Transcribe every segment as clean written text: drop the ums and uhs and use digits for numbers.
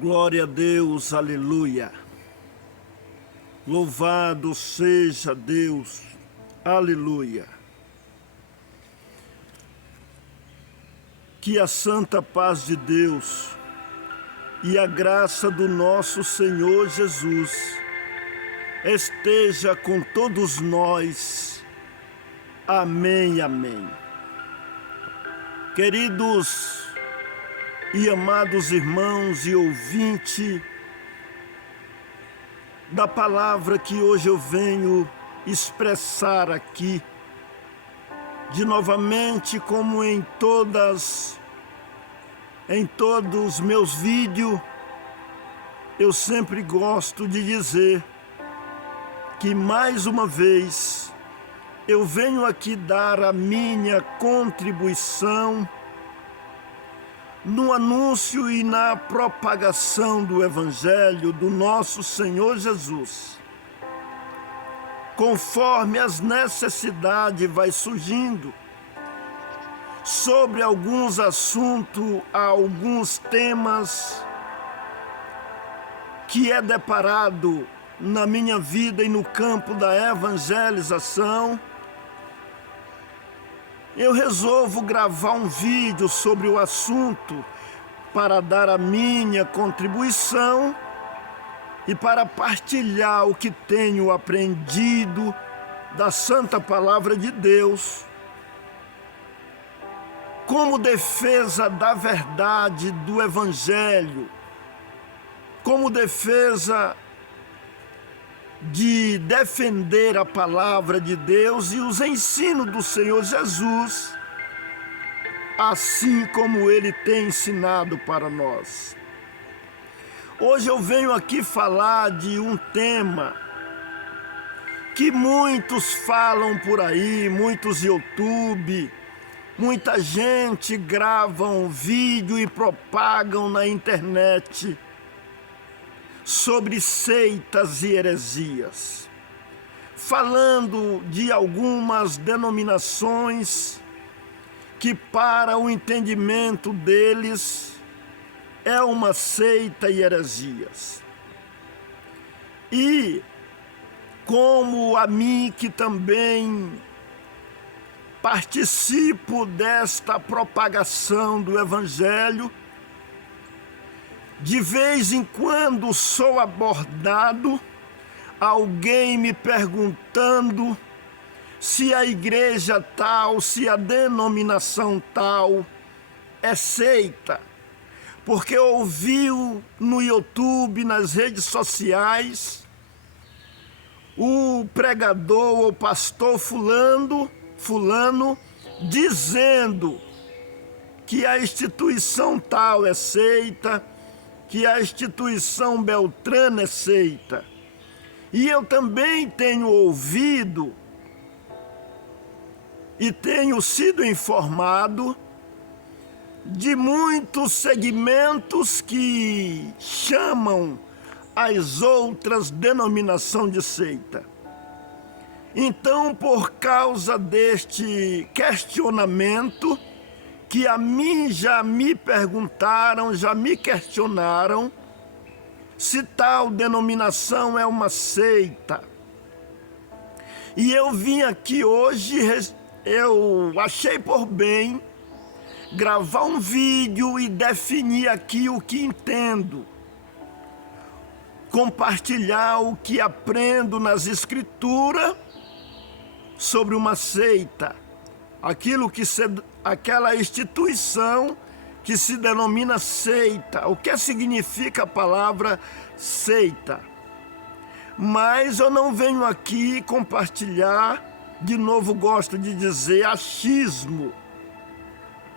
Glória a Deus, aleluia. Louvado seja Deus, aleluia. Que a santa paz de Deus e a graça do nosso Senhor Jesus esteja com todos nós. Amém, amém. Queridos e amados irmãos e ouvintes da palavra que hoje eu venho expressar aqui, de novamente, como em todos os meus vídeos, eu sempre gosto de dizer que mais uma vez eu venho aqui dar a minha contribuição no anúncio e na propagação do Evangelho do nosso Senhor Jesus, conforme as necessidades vai surgindo, sobre alguns assuntos, alguns temas que é deparado na minha vida e no campo da evangelização. Eu resolvo gravar um vídeo sobre o assunto para dar a minha contribuição e para partilhar o que tenho aprendido da Santa Palavra de Deus, como defesa da verdade do Evangelho, como defesa de defender a palavra de Deus e os ensinos do Senhor Jesus, assim como Ele tem ensinado para nós. Hoje eu venho aqui falar de um tema que muitos falam por aí, muitos YouTube, muita gente gravam vídeo e propagam na internet sobre seitas e heresias, falando de algumas denominações que, para o entendimento deles, é uma seita e heresias. E como a mim, que também participo desta propagação do Evangelho, de vez em quando sou abordado, alguém me perguntando se a igreja tal, se a denominação tal é seita, porque ouviu no YouTube, nas redes sociais, o pregador ou pastor fulano dizendo que a instituição tal é seita, que a instituição Beltrana é seita. E eu também tenho ouvido e tenho sido informado de muitos segmentos que chamam as outras denominações de seita. Então, por causa deste questionamento, que a mim já me perguntaram, já me questionaram se tal denominação é uma seita. E eu vim aqui hoje, eu achei por bem gravar um vídeo e definir aqui o que entendo, compartilhar o que aprendo nas Escrituras sobre uma seita, aquela instituição que se denomina seita. O que significa a palavra seita? Mas eu não venho aqui compartilhar, de novo gosto de dizer, achismo.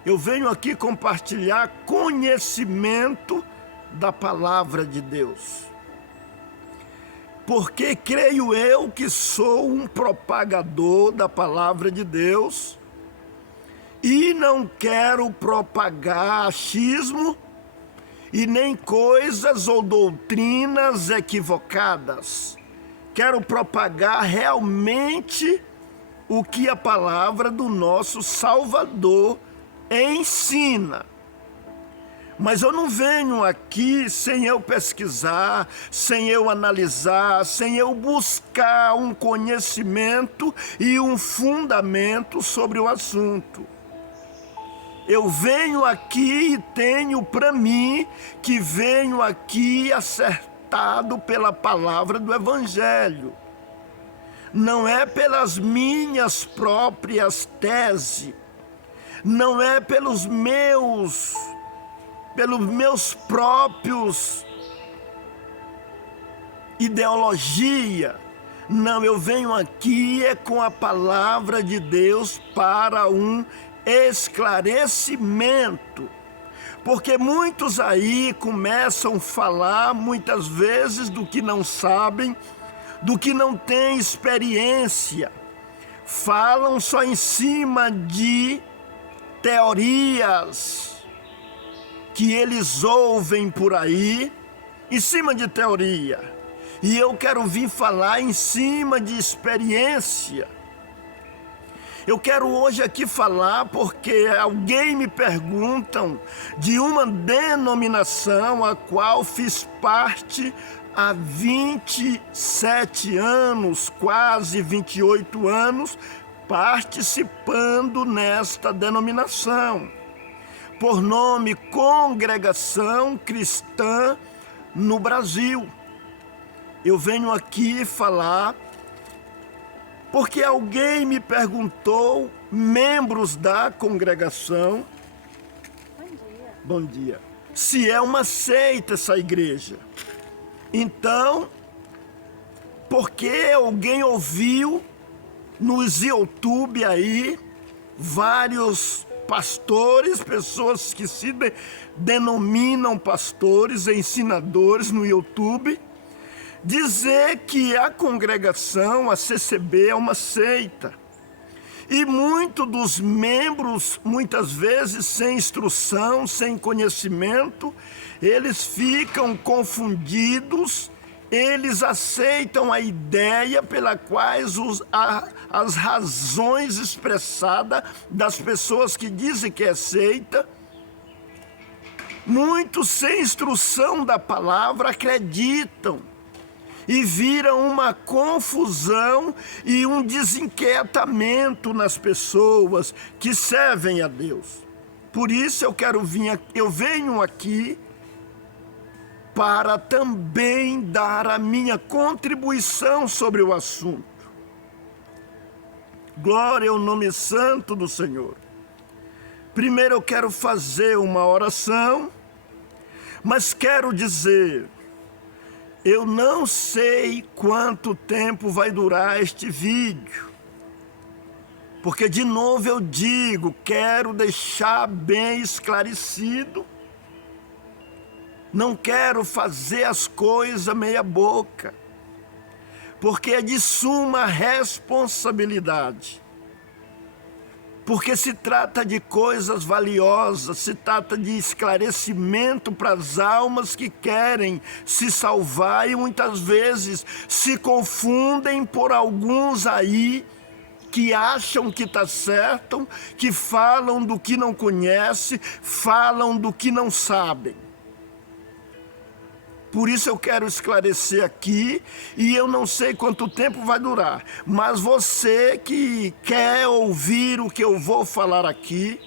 Eu venho aqui compartilhar conhecimento da palavra de Deus. Porque creio eu que sou um propagador da palavra de Deus e não quero propagar achismo e nem coisas ou doutrinas equivocadas. Quero propagar realmente o que a palavra do nosso Salvador ensina. Mas eu não venho aqui sem eu pesquisar, sem eu analisar, sem eu buscar um conhecimento e um fundamento sobre o assunto. Eu venho aqui e tenho para mim que venho aqui acertado pela palavra do Evangelho. Não é pelas minhas próprias teses, não é pelos meus próprios ideologia. Não, eu venho aqui com a palavra de Deus para um esclarecimento. Porque muitos aí começam a falar muitas vezes do que não sabem, do que não têm experiência. Falam só em cima de teorias que eles ouvem por aí, em cima de teoria. E eu quero vir falar em cima de experiência. Eu quero hoje aqui falar porque alguém me perguntam de uma denominação a qual fiz parte há 27 anos, quase 28 anos, participando nesta denominação, por nome Congregação Cristã no Brasil. Eu venho aqui falar porque alguém me perguntou, membros da congregação, bom dia, se é uma seita essa igreja. Então, porque alguém ouviu nos YouTube aí, vários pastores, pessoas que se denominam pastores, ensinadores no YouTube, dizer que a congregação, a CCB, é uma seita. E muitos dos membros, muitas vezes sem instrução, sem conhecimento, eles ficam confundidos, eles aceitam a ideia pela quais as razões expressadas das pessoas que dizem que é seita, muitos sem instrução da palavra acreditam e viram uma confusão e um desinquietamento nas pessoas que servem a Deus. Por isso eu venho aqui para também dar a minha contribuição sobre o assunto. Glória ao nome santo do Senhor. Primeiro eu quero fazer uma oração, mas quero dizer, eu não sei quanto tempo vai durar este vídeo, porque de novo eu digo, quero deixar bem esclarecido, não quero fazer as coisas meia boca, porque é de suma responsabilidade. Porque se trata de coisas valiosas, se trata de esclarecimento para as almas que querem se salvar e muitas vezes se confundem por alguns aí que acham que está certo, que falam do que não conhecem, falam do que não sabem. Por isso eu quero esclarecer aqui, e eu não sei quanto tempo vai durar, mas você que quer ouvir o que eu vou falar aqui,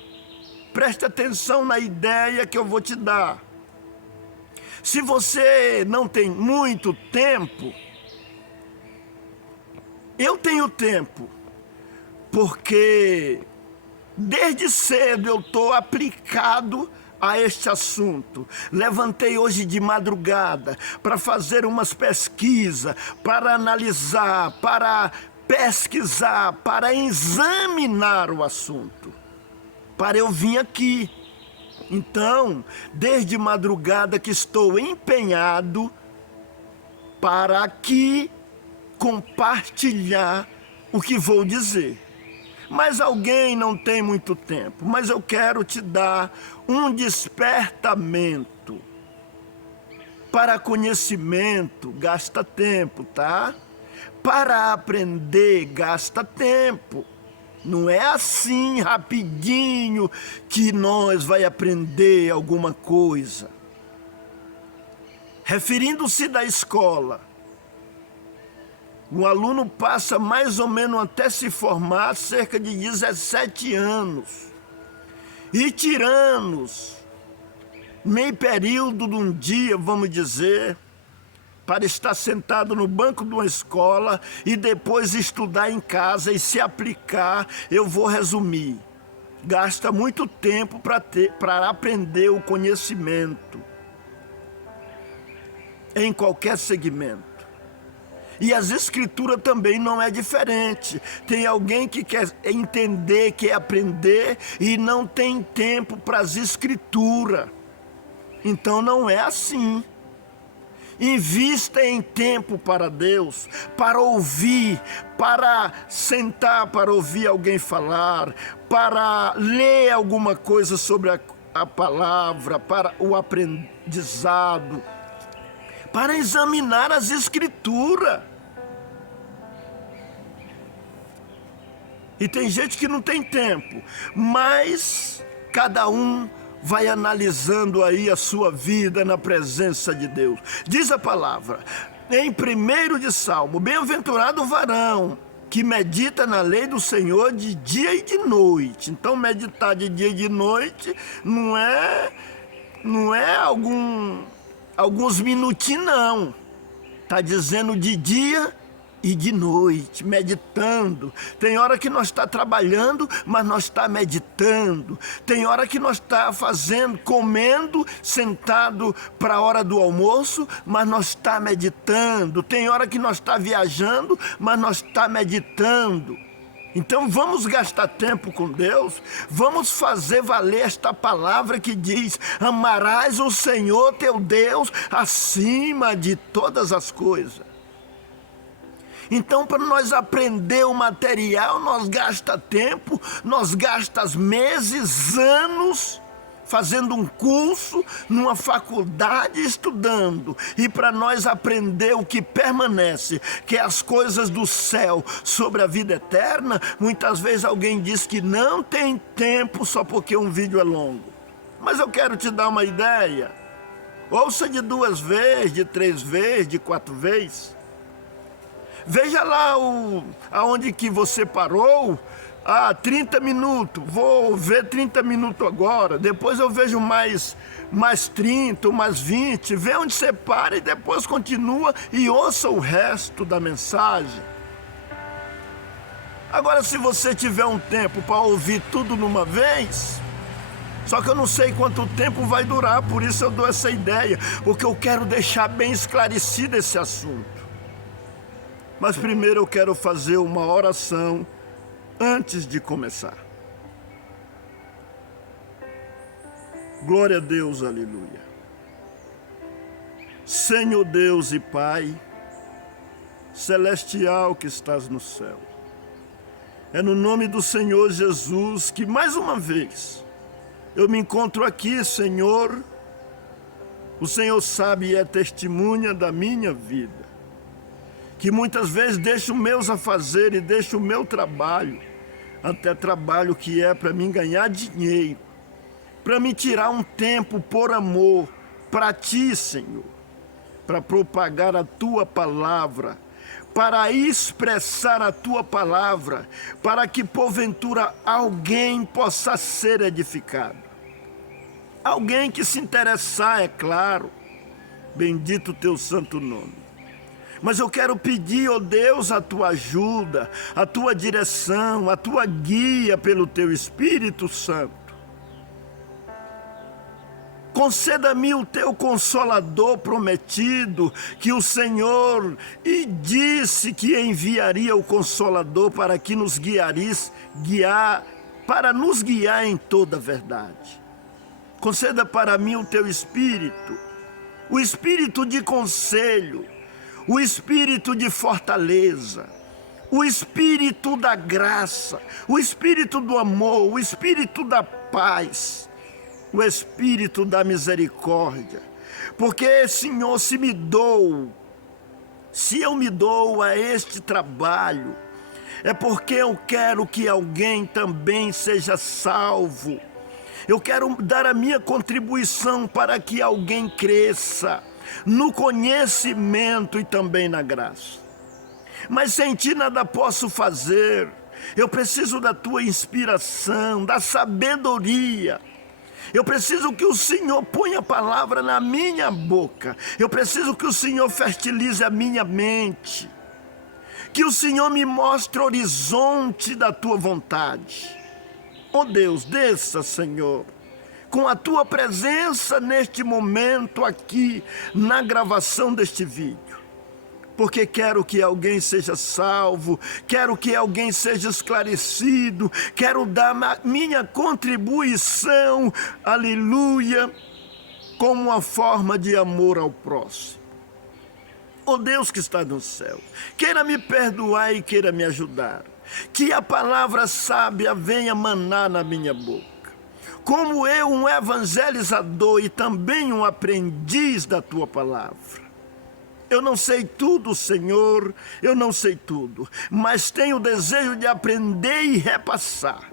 preste atenção na ideia que eu vou te dar. Se você não tem muito tempo, eu tenho tempo, porque desde cedo eu estou aplicado a este assunto. Levantei hoje de madrugada para fazer umas pesquisas, para analisar, para pesquisar, para examinar o assunto, para eu vir aqui. Então, desde madrugada que estou empenhado para aqui compartilhar o que vou dizer. Mas alguém não tem muito tempo, mas eu quero te dar um despertamento. Para conhecimento, gasta tempo, tá? Para aprender, gasta tempo. Não é assim, rapidinho, que nós vai aprender alguma coisa. Referindo-se da escola, um aluno passa mais ou menos até se formar cerca de 17 anos. E tirando meio período de um dia, vamos dizer, para estar sentado no banco de uma escola e depois estudar em casa e se aplicar, eu vou resumir. Gasta muito tempo para aprender o conhecimento em qualquer segmento. E as escrituras também não é diferente. Tem alguém que quer entender, quer aprender e não tem tempo para as escrituras. Então não é assim. Invista em tempo para Deus, para ouvir, para sentar para ouvir alguém falar, para ler alguma coisa sobre a palavra, para o aprendizado, para examinar as escrituras. E tem gente que não tem tempo, mas cada um vai analisando aí a sua vida na presença de Deus. Diz a palavra, em 1 de Salmo, bem-aventurado o varão que medita na lei do Senhor de dia e de noite. Então meditar de dia e de noite não é alguns minutinhos, não. Está dizendo de dia e de noite, meditando. Tem hora que nós está trabalhando, mas nós está meditando. Tem hora que nós está fazendo, comendo, sentado para a hora do almoço, mas nós está meditando. Tem hora que nós está viajando, mas nós está meditando. Então vamos gastar tempo com Deus, vamos fazer valer esta palavra que diz: amarás o Senhor teu Deus acima de todas as coisas. Então, para nós aprender o material, nós gasta tempo, nós gasta meses, anos, fazendo um curso, numa faculdade, estudando. E para nós aprender o que permanece, que é as coisas do céu, sobre a vida eterna, muitas vezes alguém diz que não tem tempo só porque um vídeo é longo. Mas eu quero te dar uma ideia. Ouça de 2 vezes, de 3 vezes, de 4 vezes. Veja lá aonde que você parou. 30 minutos, vou ver 30 minutos agora, depois eu vejo mais 30, mais 20, vê onde você para e depois continua e ouça o resto da mensagem. Agora, se você tiver um tempo para ouvir tudo numa vez, só que eu não sei quanto tempo vai durar, por isso eu dou essa ideia, porque eu quero deixar bem esclarecido esse assunto. Mas primeiro eu quero fazer uma oração antes de começar. Glória a Deus, aleluia. Senhor Deus e Pai celestial que estás no céu, é no nome do Senhor Jesus que mais uma vez eu me encontro aqui, Senhor. O Senhor sabe e é testemunha da minha vida, que muitas vezes deixo meus afazeres e deixo o meu trabalho, até trabalho que é para mim ganhar dinheiro, para me tirar um tempo por amor para Ti, Senhor, para propagar a Tua palavra, para expressar a Tua palavra, para que porventura alguém possa ser edificado. Alguém que se interessar, é claro, bendito Teu santo nome. Mas eu quero pedir, ó Deus, a Tua ajuda, a Tua direção, a Tua guia pelo Teu Espírito Santo. Conceda-me o Teu Consolador prometido, que o Senhor disse que enviaria o Consolador para que nos para nos guiar em toda a verdade. Conceda para mim o Teu Espírito, o Espírito de conselho, o Espírito de fortaleza, o Espírito da graça, o Espírito do amor, o Espírito da paz, o Espírito da misericórdia. Porque, Senhor, se eu me dou a este trabalho, é porque eu quero que alguém também seja salvo. Eu quero dar a minha contribuição para que alguém cresça no conhecimento e também na graça. Mas sem ti nada posso fazer. Eu preciso da tua inspiração, da sabedoria. Eu preciso que o Senhor ponha a palavra na minha boca. Eu preciso que o Senhor fertilize a minha mente. Que o Senhor me mostre o horizonte da tua vontade. Oh Deus, desça, Senhor, com a tua presença neste momento aqui, na gravação deste vídeo. Porque quero que alguém seja salvo, quero que alguém seja esclarecido, quero dar minha contribuição, aleluia, como uma forma de amor ao próximo. Oh Deus que está no céu, queira me perdoar e queira me ajudar, que a palavra sábia venha manar na minha boca. Como eu, um evangelizador e também um aprendiz da tua palavra. Eu não sei tudo, Senhor, eu não sei tudo, mas tenho o desejo de aprender e repassar.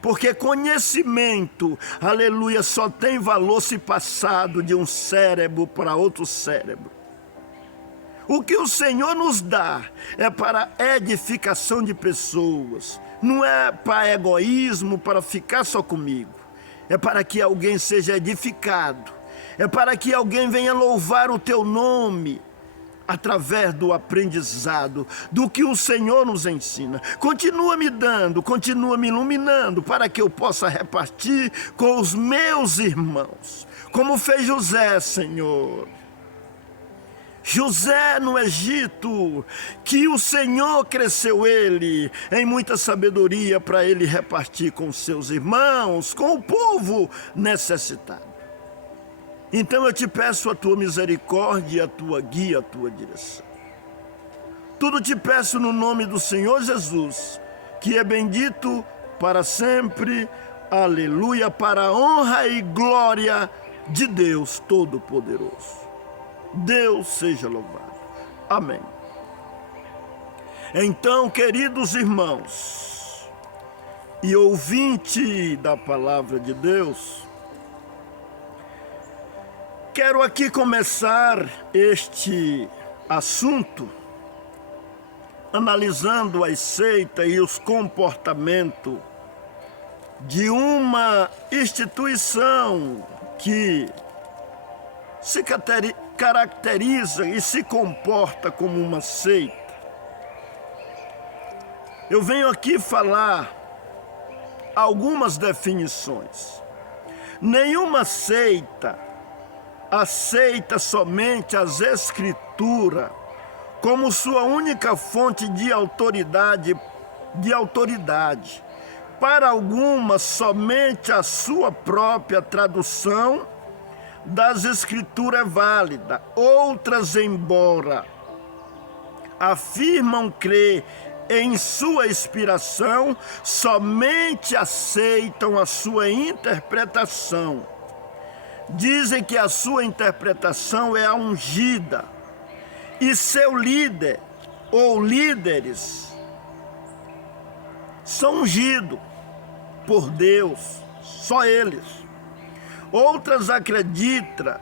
Porque conhecimento, aleluia, só tem valor se passado de um cérebro para outro cérebro. O que o Senhor nos dá é para edificação de pessoas, não é para egoísmo, para ficar só comigo. É para que alguém seja edificado, é para que alguém venha louvar o teu nome, através do aprendizado, do que o Senhor nos ensina. Continua me dando, continua me iluminando, para que eu possa repartir com os meus irmãos, como fez José, Senhor. José no Egito, que o Senhor cresceu ele em muita sabedoria para ele repartir com seus irmãos, com o povo necessitado. Então eu te peço a tua misericórdia, a tua guia, a tua direção. Tudo te peço no nome do Senhor Jesus, que é bendito para sempre, aleluia, para a honra e glória de Deus Todo-Poderoso. Deus seja louvado. Amém. Então, queridos irmãos e ouvinte da palavra de Deus, quero aqui começar este assunto analisando as seitas e os comportamentos de uma instituição que se caracteriza e se comporta como uma seita. Eu venho aqui falar algumas definições. Nenhuma seita aceita somente as Escrituras como sua única fonte de autoridade. Para algumas, somente a sua própria tradução das Escrituras é válida. Outras, embora afirmam crer em sua inspiração, somente aceitam a sua interpretação. Dizem que a sua interpretação é a ungida e seu líder ou líderes são ungidos por Deus, só eles. Outras acreditam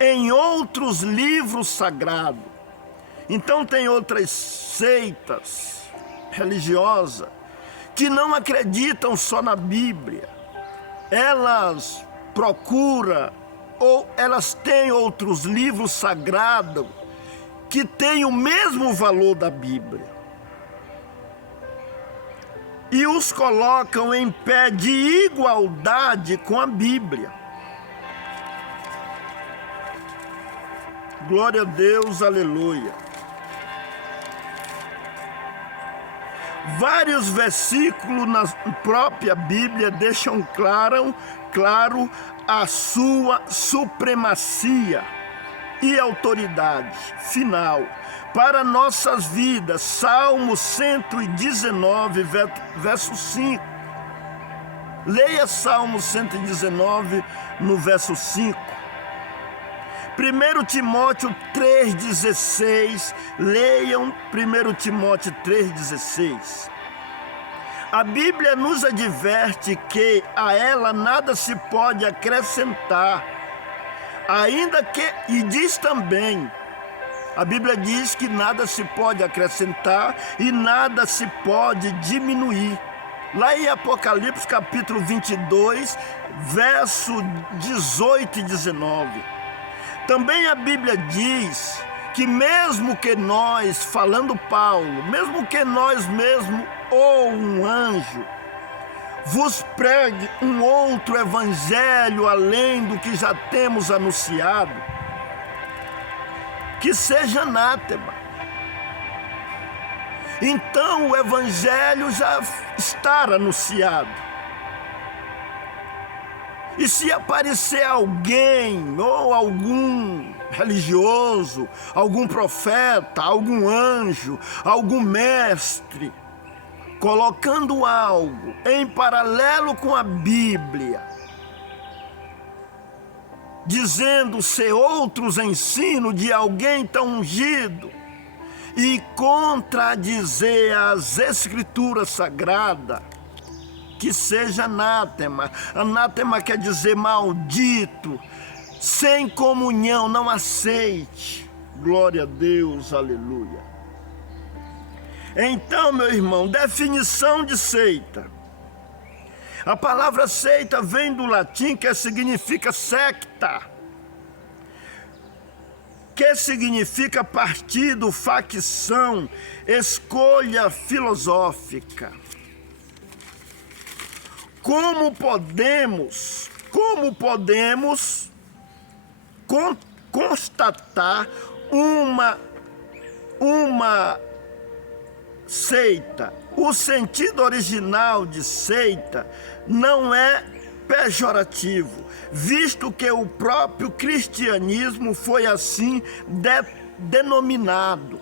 em outros livros sagrados. Então tem outras seitas religiosas que não acreditam só na Bíblia. Elas procuram ou elas têm outros livros sagrados que têm o mesmo valor da Bíblia. E os colocam em pé de igualdade com a Bíblia. Glória a Deus, aleluia. Vários versículos na própria Bíblia deixam claro a sua supremacia e autoridade final para nossas vidas. Salmo 119, verso 5. Leia Salmo 119, no verso 5. 1 Timóteo 3,16, leiam 1 Timóteo 3,16. A Bíblia nos adverte que a ela nada se pode acrescentar, ainda que, e diz também, a Bíblia diz que nada se pode acrescentar e nada se pode diminuir. Lá em Apocalipse capítulo 22, verso 18 e 19. Também a Bíblia diz que mesmo que nós, falando Paulo, mesmo que nós mesmo ou um anjo vos pregue um outro evangelho além do que já temos anunciado, que seja anátema. Então o evangelho já está anunciado. E se aparecer alguém ou algum religioso, algum profeta, algum anjo, algum mestre, colocando algo em paralelo com a Bíblia, dizendo ser outros ensinos de alguém tão ungido e contradizer as Escrituras Sagradas, que seja anátema. Anátema quer dizer maldito, sem comunhão, não aceite. Glória a Deus, aleluia. Então, meu irmão, definição de seita. A palavra seita vem do latim, que significa secta, que significa partido, facção, escolha filosófica. Como podemos constatar uma seita? O sentido original de seita não é pejorativo, visto que o próprio cristianismo foi assim denominado.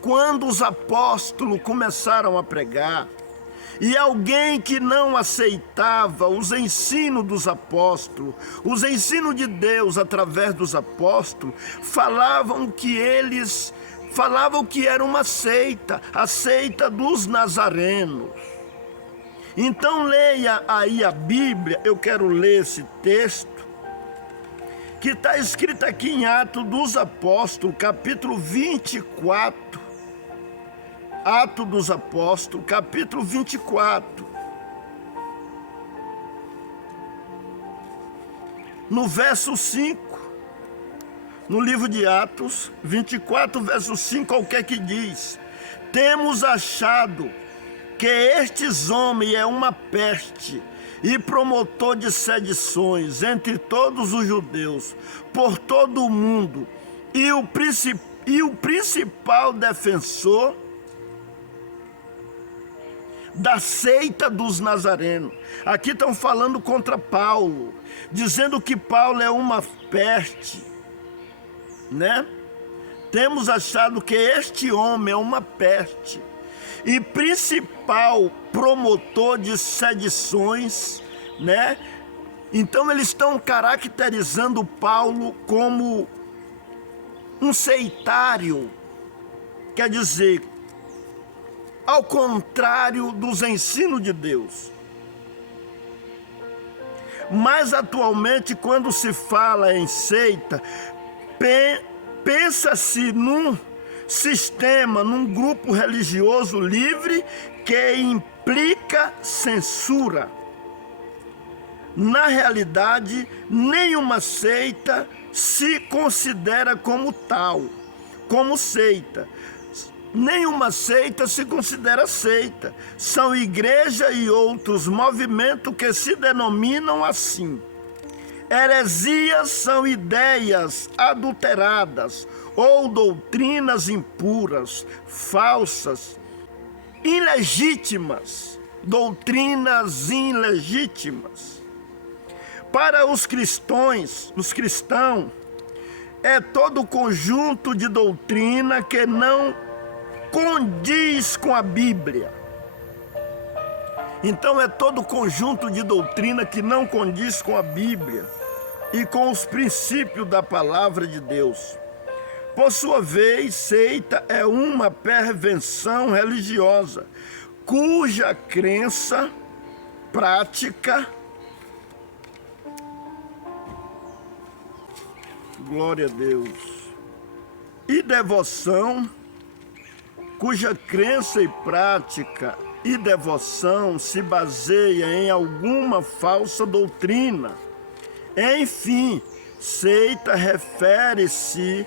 Quando os apóstolos começaram a pregar, e alguém que não aceitava os ensinos dos apóstolos, os ensinos de Deus através dos apóstolos, falavam que era uma seita, a seita dos nazarenos. Então leia aí a Bíblia, eu quero ler esse texto, que está escrito aqui em Atos dos Apóstolos, capítulo 24, Atos dos Apóstolos, capítulo 24. No verso 5, no livro de Atos 24, verso 5, ao que diz: temos achado que estes homens é uma peste e promotor de sedições entre todos os judeus, por todo o mundo, e o principal defensor da seita dos nazarenos. Aqui estão falando contra Paulo, dizendo que Paulo é uma peste, né? Temos achado que este homem é uma peste e principal promotor de sedições, né? Então eles estão caracterizando Paulo como um seitário, quer dizer, ao contrário dos ensinos de Deus. Mas atualmente, quando se fala em seita, pensa-se num sistema, num grupo religioso livre que implica censura. Na realidade, nenhuma seita se considera como tal, como seita. Nenhuma seita se considera seita. São igreja e outros movimentos que se denominam assim. Heresias são ideias adulteradas ou doutrinas impuras, falsas, ilegítimas, doutrinas ilegítimas. Para os cristãos, é todo conjunto de doutrina que não condiz com a Bíblia. Então é todo conjunto de doutrina que não condiz com a Bíblia. e com os princípios da palavra de Deus. Por sua vez, seita é uma perversão religiosa, cuja crença, prática, glória a Deus, e devoção, cuja crença e prática e devoção se baseia em alguma falsa doutrina. Enfim, seita refere-se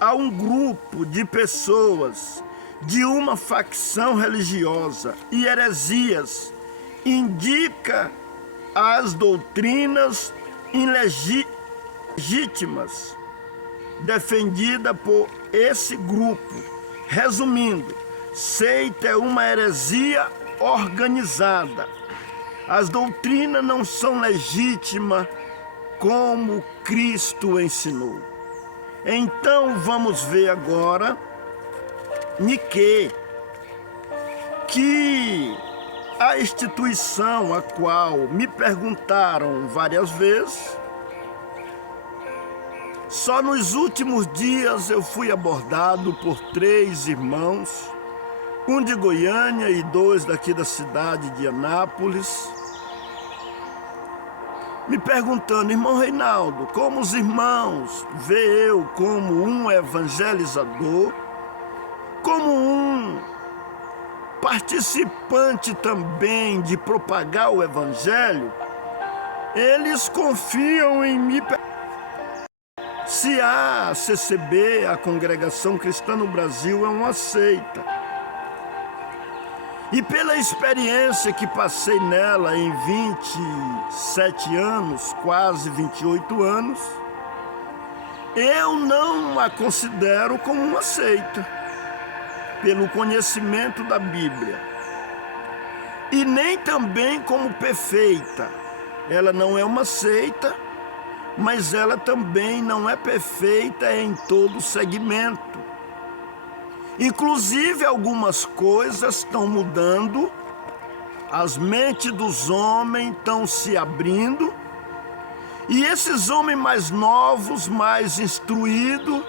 a um grupo de pessoas de uma facção religiosa, e heresias indica as doutrinas ilegítimas defendidas por esse grupo. Resumindo, seita é uma heresia organizada. As doutrinas não são legítimas como Cristo ensinou. Então vamos ver agora que a instituição a qual me perguntaram várias vezes, só nos últimos dias eu fui abordado por 3 irmãos, um de Goiânia e 2 daqui da cidade de Anápolis, me perguntando: irmão Reinaldo, como os irmãos vê eu como um evangelizador, como um participante também de propagar o evangelho? Eles confiam em mim. Se a CCB, a Congregação Cristã no Brasil, é uma seita, e pela experiência que passei nela em 27 anos, quase 28 anos, eu não a considero como uma seita, pelo conhecimento da Bíblia, e nem também como perfeita. Ela não é uma seita, mas ela também não é perfeita em todo segmento. Inclusive, algumas coisas estão mudando, as mentes dos homens estão se abrindo, e esses homens mais novos, mais instruídos,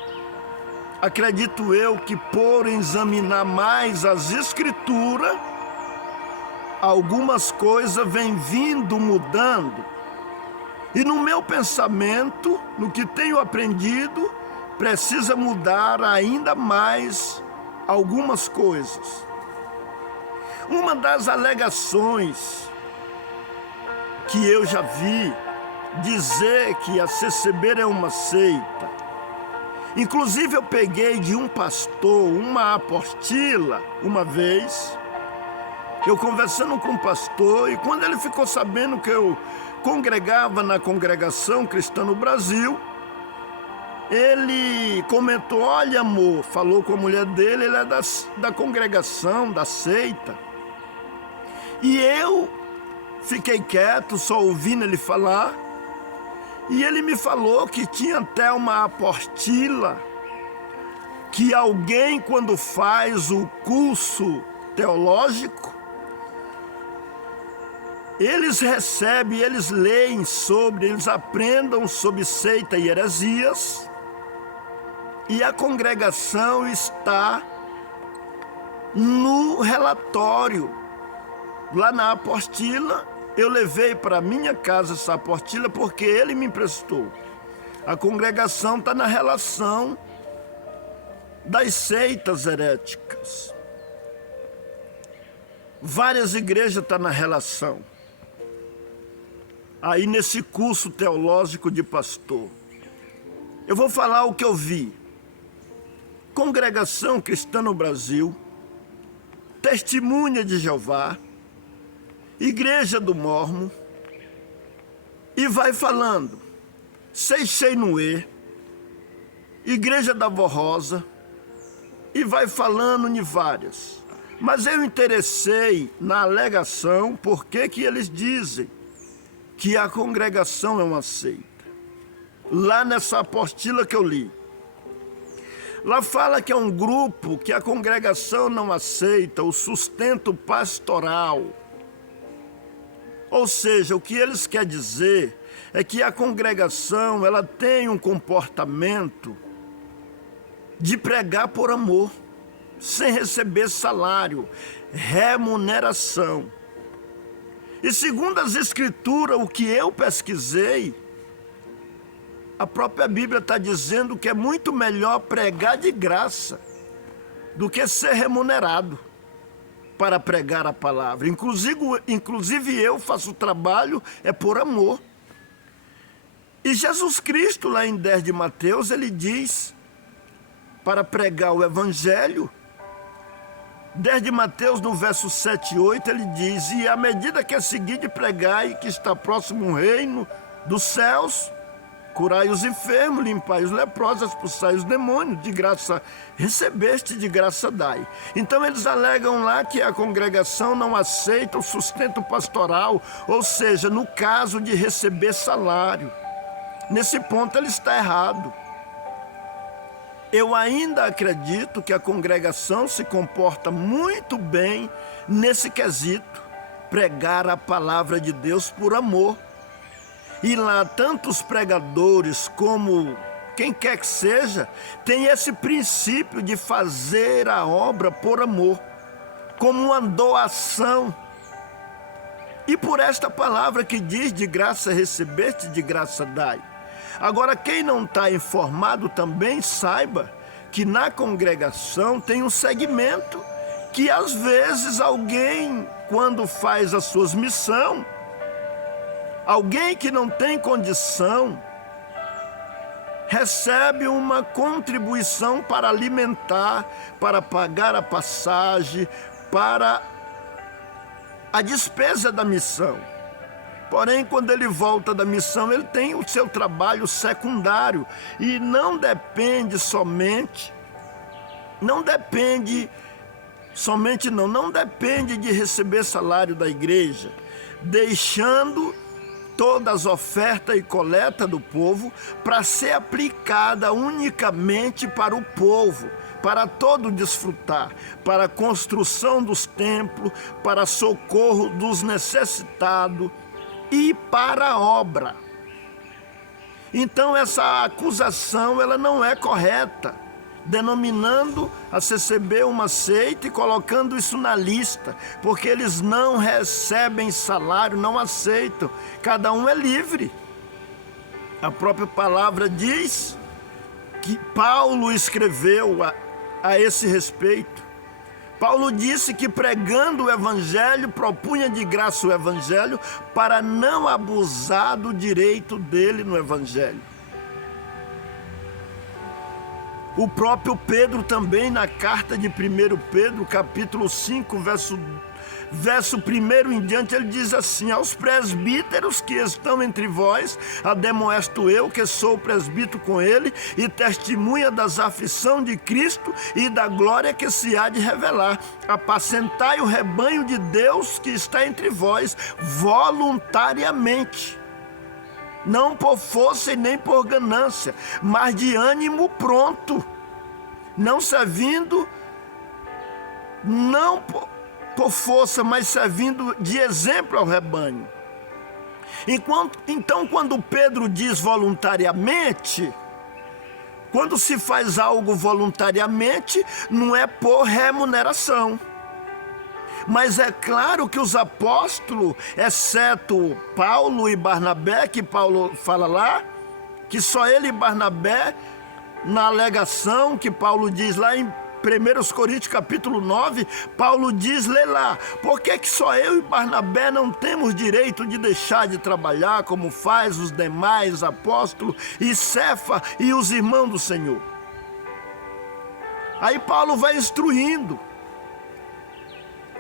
acredito eu que por examinar mais as Escrituras, algumas coisas vêm vindo mudando. E no meu pensamento, no que tenho aprendido, precisa mudar ainda mais algumas coisas. Uma das alegações que eu já vi dizer que a CCB é uma seita, inclusive eu peguei de um pastor uma apostila uma vez, eu conversando com um pastor, e quando ele ficou sabendo que eu congregava na Congregação Cristã no Brasil, ele comentou: olha, amor, falou com a mulher dele, ele é da congregação, da seita. E eu fiquei quieto, só ouvindo ele falar, e ele me falou que tinha até uma apostila que alguém, quando faz o curso teológico, eles recebem, eles leem sobre, eles aprendam sobre seita e heresias, e a congregação está no relatório. Lá na apostila, eu levei para minha casa essa apostila porque ele me emprestou. A congregação está na relação das seitas heréticas. Várias igrejas estão na relação. Aí nesse curso teológico de pastor, eu vou falar o que eu vi. Congregação Cristã no Brasil, Testemunha de Jeová, Igreja do Mormon, e vai falando, Seixeinuê, Igreja da Vó Rosa, e vai falando em várias. Mas eu interessei na alegação, porque que eles dizem que a congregação é uma seita. Lá nessa apostila que eu li, lá fala que é um grupo que a congregação não aceita o sustento pastoral. Ou seja, o que eles querem dizer é que a congregação, ela tem um comportamento de pregar por amor, sem receber salário, remuneração. E segundo as Escrituras, o que eu pesquisei, a própria Bíblia está dizendo que é muito melhor pregar de graça do que ser remunerado para pregar a palavra. Inclusive eu faço o trabalho, é por amor. E Jesus Cristo, lá em 10 de Mateus, ele diz para pregar o Evangelho. 10 de Mateus, no verso 7 e 8, ele diz: e à medida que é seguido pregai que está próximo o reino dos céus, curai os enfermos, limpai os leprosos, expulsai os demônios, de graça recebeste, de graça dai. Então eles alegam lá que a congregação não aceita o sustento pastoral, ou seja, no caso de receber salário. Nesse ponto ele está errado. Eu ainda acredito que a congregação se comporta muito bem nesse quesito, pregar a palavra de Deus por amor. E lá tanto os pregadores como quem quer que seja, tem esse princípio de fazer a obra por amor, como uma doação. E por esta palavra que diz: de graça recebeste, de graça dai. Agora, quem não está informado também saiba que na congregação tem um segmento que às vezes alguém, quando faz as suas missões, alguém que não tem condição, recebe uma contribuição para alimentar, para pagar a passagem, para a despesa da missão. Porém, quando ele volta da missão, ele tem o seu trabalho secundário e não depende de receber salário da igreja, deixando todas as ofertas e coleta do povo para ser aplicada unicamente para o povo, para todo desfrutar, para a construção dos templos, para socorro dos necessitados e para a obra. Então essa acusação ela não é correta, denominando a CCB uma seita e colocando isso na lista, porque eles não recebem salário, não aceitam, cada um é livre. A própria palavra diz que Paulo escreveu a esse respeito. Paulo disse que pregando o Evangelho, propunha de graça o Evangelho para não abusar do direito dele no Evangelho. O próprio Pedro também, na carta de 1 Pedro, capítulo 5, verso 1 em diante, ele diz assim: aos presbíteros que estão entre vós, ademoesto eu, que sou presbítero com ele, e testemunha das aflições de Cristo e da glória que se há de revelar. Apacentai o rebanho de Deus que está entre vós, voluntariamente. Não por força e nem por ganância, mas de ânimo pronto, não servindo, não por força, mas servindo de exemplo ao rebanho. Então, quando Pedro diz voluntariamente, quando se faz algo voluntariamente, não é por remuneração. Mas é claro que os apóstolos, exceto Paulo e Barnabé, que Paulo fala lá, que só ele e Barnabé, na alegação que Paulo diz lá em 1 Coríntios capítulo 9, Paulo diz, lê lá: por que só eu e Barnabé não temos direito de deixar de trabalhar como faz os demais apóstolos e Cefa e os irmãos do Senhor? Aí Paulo vai instruindo.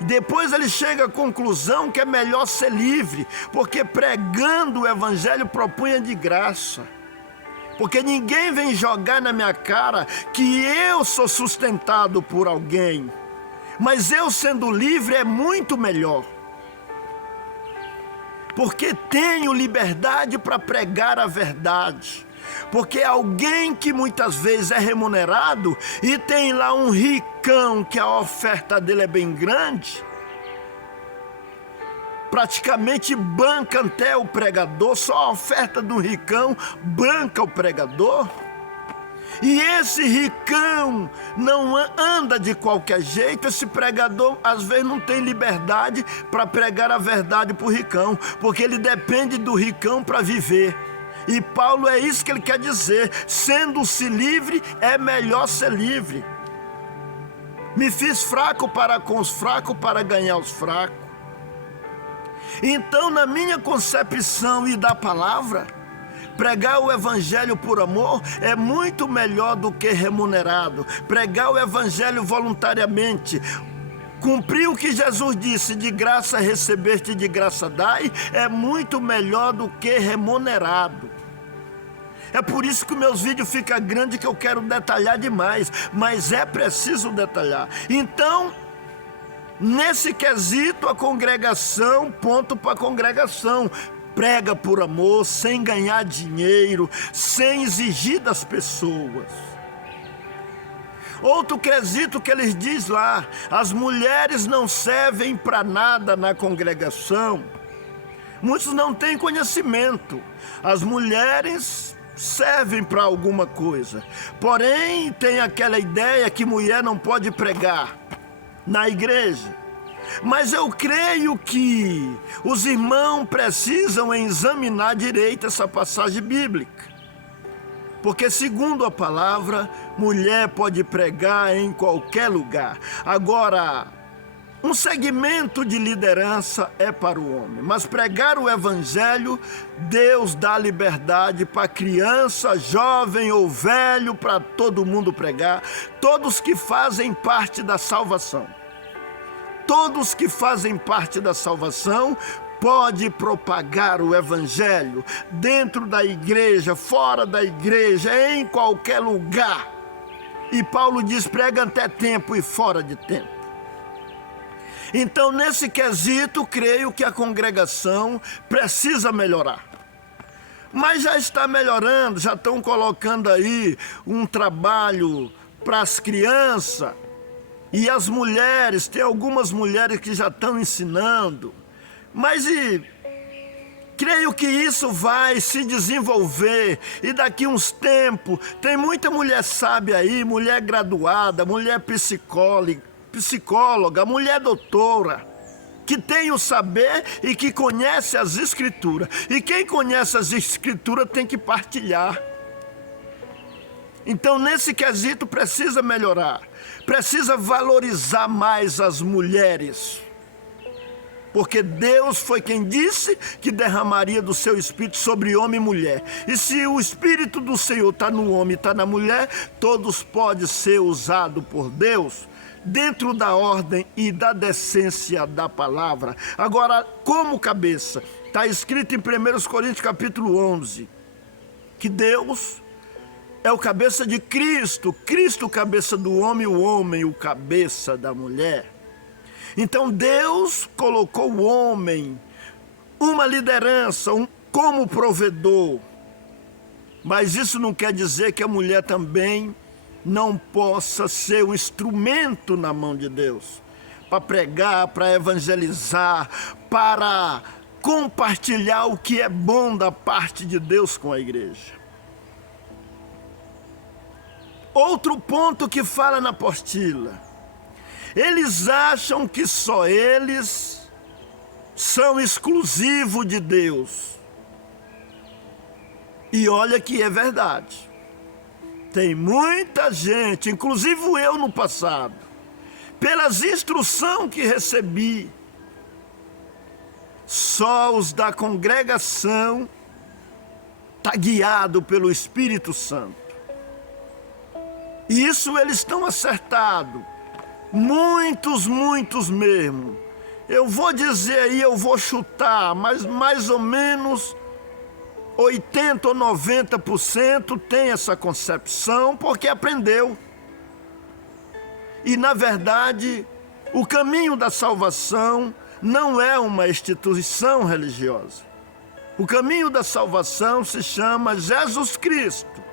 Depois ele chega à conclusão que é melhor ser livre, porque pregando o Evangelho propunha de graça. Porque ninguém vem jogar na minha cara que eu sou sustentado por alguém. Mas eu sendo livre é muito melhor. Porque tenho liberdade para pregar a verdade. Porque alguém que muitas vezes é remunerado e tem lá um ricão que a oferta dele é bem grande, praticamente banca até o pregador, só a oferta do ricão banca o pregador. E esse ricão não anda de qualquer jeito, esse pregador às vezes não tem liberdade para pregar a verdade para o ricão, porque ele depende do ricão para viver. E Paulo é isso que ele quer dizer, sendo-se livre, é melhor ser livre. Me fiz fraco para com os fracos, para ganhar os fracos. Então, na minha concepção e da palavra, pregar o evangelho por amor é muito melhor do que remunerado. Pregar o evangelho voluntariamente, cumprir o que Jesus disse, de graça recebeste, de graça dai, é muito melhor do que remunerado. É por isso que meus vídeos ficam grandes, que eu quero detalhar demais, mas é preciso detalhar. Então, nesse quesito, a congregação, ponto para a congregação, prega por amor, sem ganhar dinheiro, sem exigir das pessoas. Outro quesito que eles diz lá, as mulheres não servem para nada na congregação. Muitos não têm conhecimento. As mulheres servem para alguma coisa, porém tem aquela ideia que mulher não pode pregar na igreja. Mas eu creio que os irmãos precisam examinar direito essa passagem bíblica, porque segundo a palavra, mulher pode pregar em qualquer lugar. Agora, um segmento de liderança é para o homem, mas pregar o evangelho, Deus dá liberdade para criança, jovem ou velho, para todo mundo pregar, todos que fazem parte da salvação. Todos que fazem parte da salvação pode propagar o evangelho dentro da igreja, fora da igreja, em qualquer lugar. E Paulo diz, prega até tempo e fora de tempo. Então, nesse quesito, creio que a congregação precisa melhorar. Mas já está melhorando, já estão colocando aí um trabalho para as crianças. E as mulheres, tem algumas mulheres que já estão ensinando. Mas creio que isso vai se desenvolver. E daqui uns tempos, tem muita mulher sábia aí, mulher graduada, mulher psicóloga, mulher doutora, que tem o saber e que conhece as escrituras. E quem conhece as escrituras tem que partilhar. Então, nesse quesito, precisa melhorar. Precisa valorizar mais as mulheres. Porque Deus foi quem disse que derramaria do seu Espírito sobre homem e mulher. E se o Espírito do Senhor está no homem e está na mulher, todos podem ser usados por Deus, dentro da ordem e da decência da palavra. Agora, como cabeça, está escrito em 1 Coríntios capítulo 11, que Deus é o cabeça de Cristo, Cristo o cabeça do homem, o homem o cabeça da mulher. Então Deus colocou o homem, uma liderança, como provedor. Mas isso não quer dizer que a mulher também não possa ser um instrumento na mão de Deus, para pregar, para evangelizar, para compartilhar o que é bom da parte de Deus com a igreja. Outro ponto que fala na apostila, eles acham que só eles são exclusivos de Deus. E olha que é verdade. Tem muita gente, inclusive eu no passado, pelas instruções que recebi, só os da congregação está guiado pelo Espírito Santo. Isso eles estão acertados. Muitos mesmo. Eu vou dizer aí, eu vou chutar, mas mais ou menos 80 ou 90% tem essa concepção porque aprendeu. E na verdade, o caminho da salvação não é uma instituição religiosa. O caminho da salvação se chama Jesus Cristo.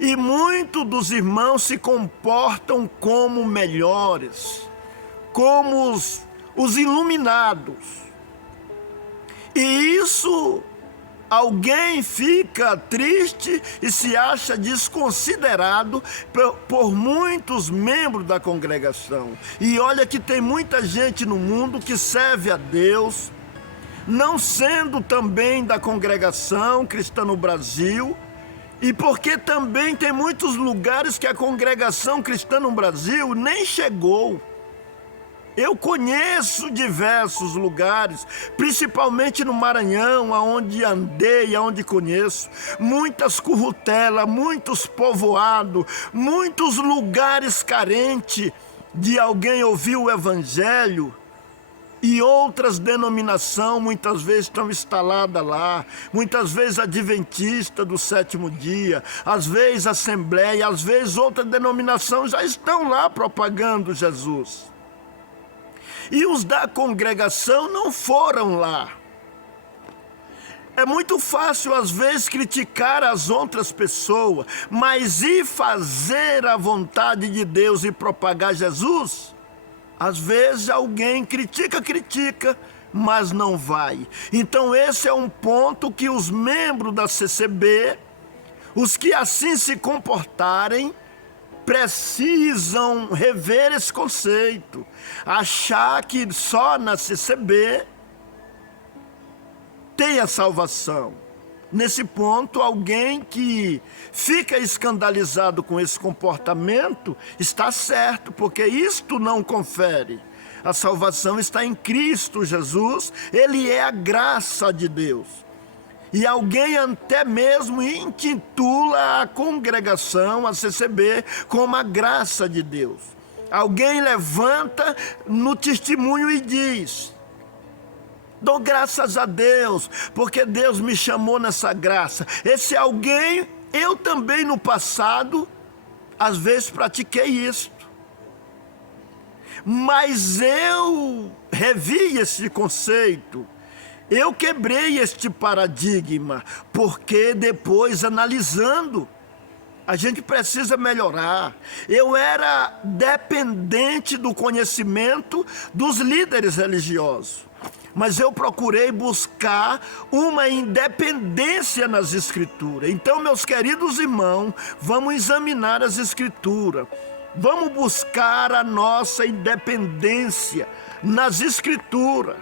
E muitos dos irmãos se comportam como melhores, como os iluminados. E isso, alguém fica triste e se acha desconsiderado por muitos membros da congregação. E olha que tem muita gente no mundo que serve a Deus, não sendo também da congregação cristã no Brasil, e porque também tem muitos lugares que a congregação cristã no Brasil nem chegou. Eu conheço diversos lugares, principalmente no Maranhão, aonde andei, aonde conheço, muitas currutelas, muitos povoados, muitos lugares carentes de alguém ouvir o evangelho. E outras denominações muitas vezes estão instaladas lá, muitas vezes adventista do sétimo dia, às vezes assembleia, às vezes outra denominação já estão lá propagando Jesus. E os da congregação não foram lá. É muito fácil às vezes criticar as outras pessoas, mas ir fazer a vontade de Deus e propagar Jesus? Às vezes alguém critica, mas não vai. Então esse é um ponto que os membros da CCB, os que assim se comportarem, precisam rever esse conceito. Achar que só na CCB tem a salvação. Nesse ponto, alguém que fica escandalizado com esse comportamento está certo, porque isto não confere. A salvação está em Cristo Jesus, Ele é a graça de Deus. E alguém até mesmo intitula a congregação, a CCB, como a graça de Deus. Alguém levanta no testemunho e diz: dou graças a Deus, porque Deus me chamou nessa graça. Esse alguém, eu também no passado, às vezes pratiquei isso. Mas eu revi esse conceito. Eu quebrei este paradigma, porque depois, analisando, a gente precisa melhorar. Eu era dependente do conhecimento dos líderes religiosos, mas eu procurei buscar uma independência nas Escrituras. Então, meus queridos irmãos, vamos examinar as Escrituras. Vamos buscar a nossa independência nas Escrituras.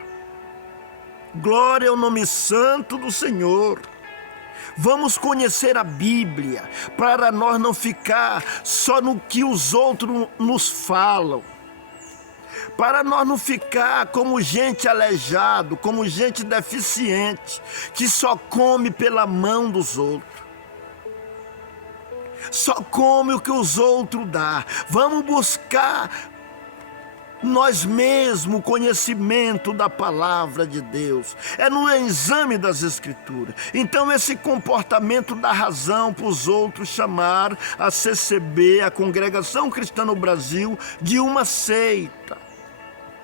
Glória ao nome santo do Senhor. Vamos conhecer a Bíblia, para nós não ficar só no que os outros nos falam. Para nós não ficar como gente aleijado, como gente deficiente, que só come pela mão dos outros. Só come o que os outros dão. Vamos buscar nós mesmos o conhecimento da palavra de Deus. É no exame das Escrituras. Então esse comportamento dá razão para os outros chamar a CCB, a Congregação Cristã no Brasil, de uma seita.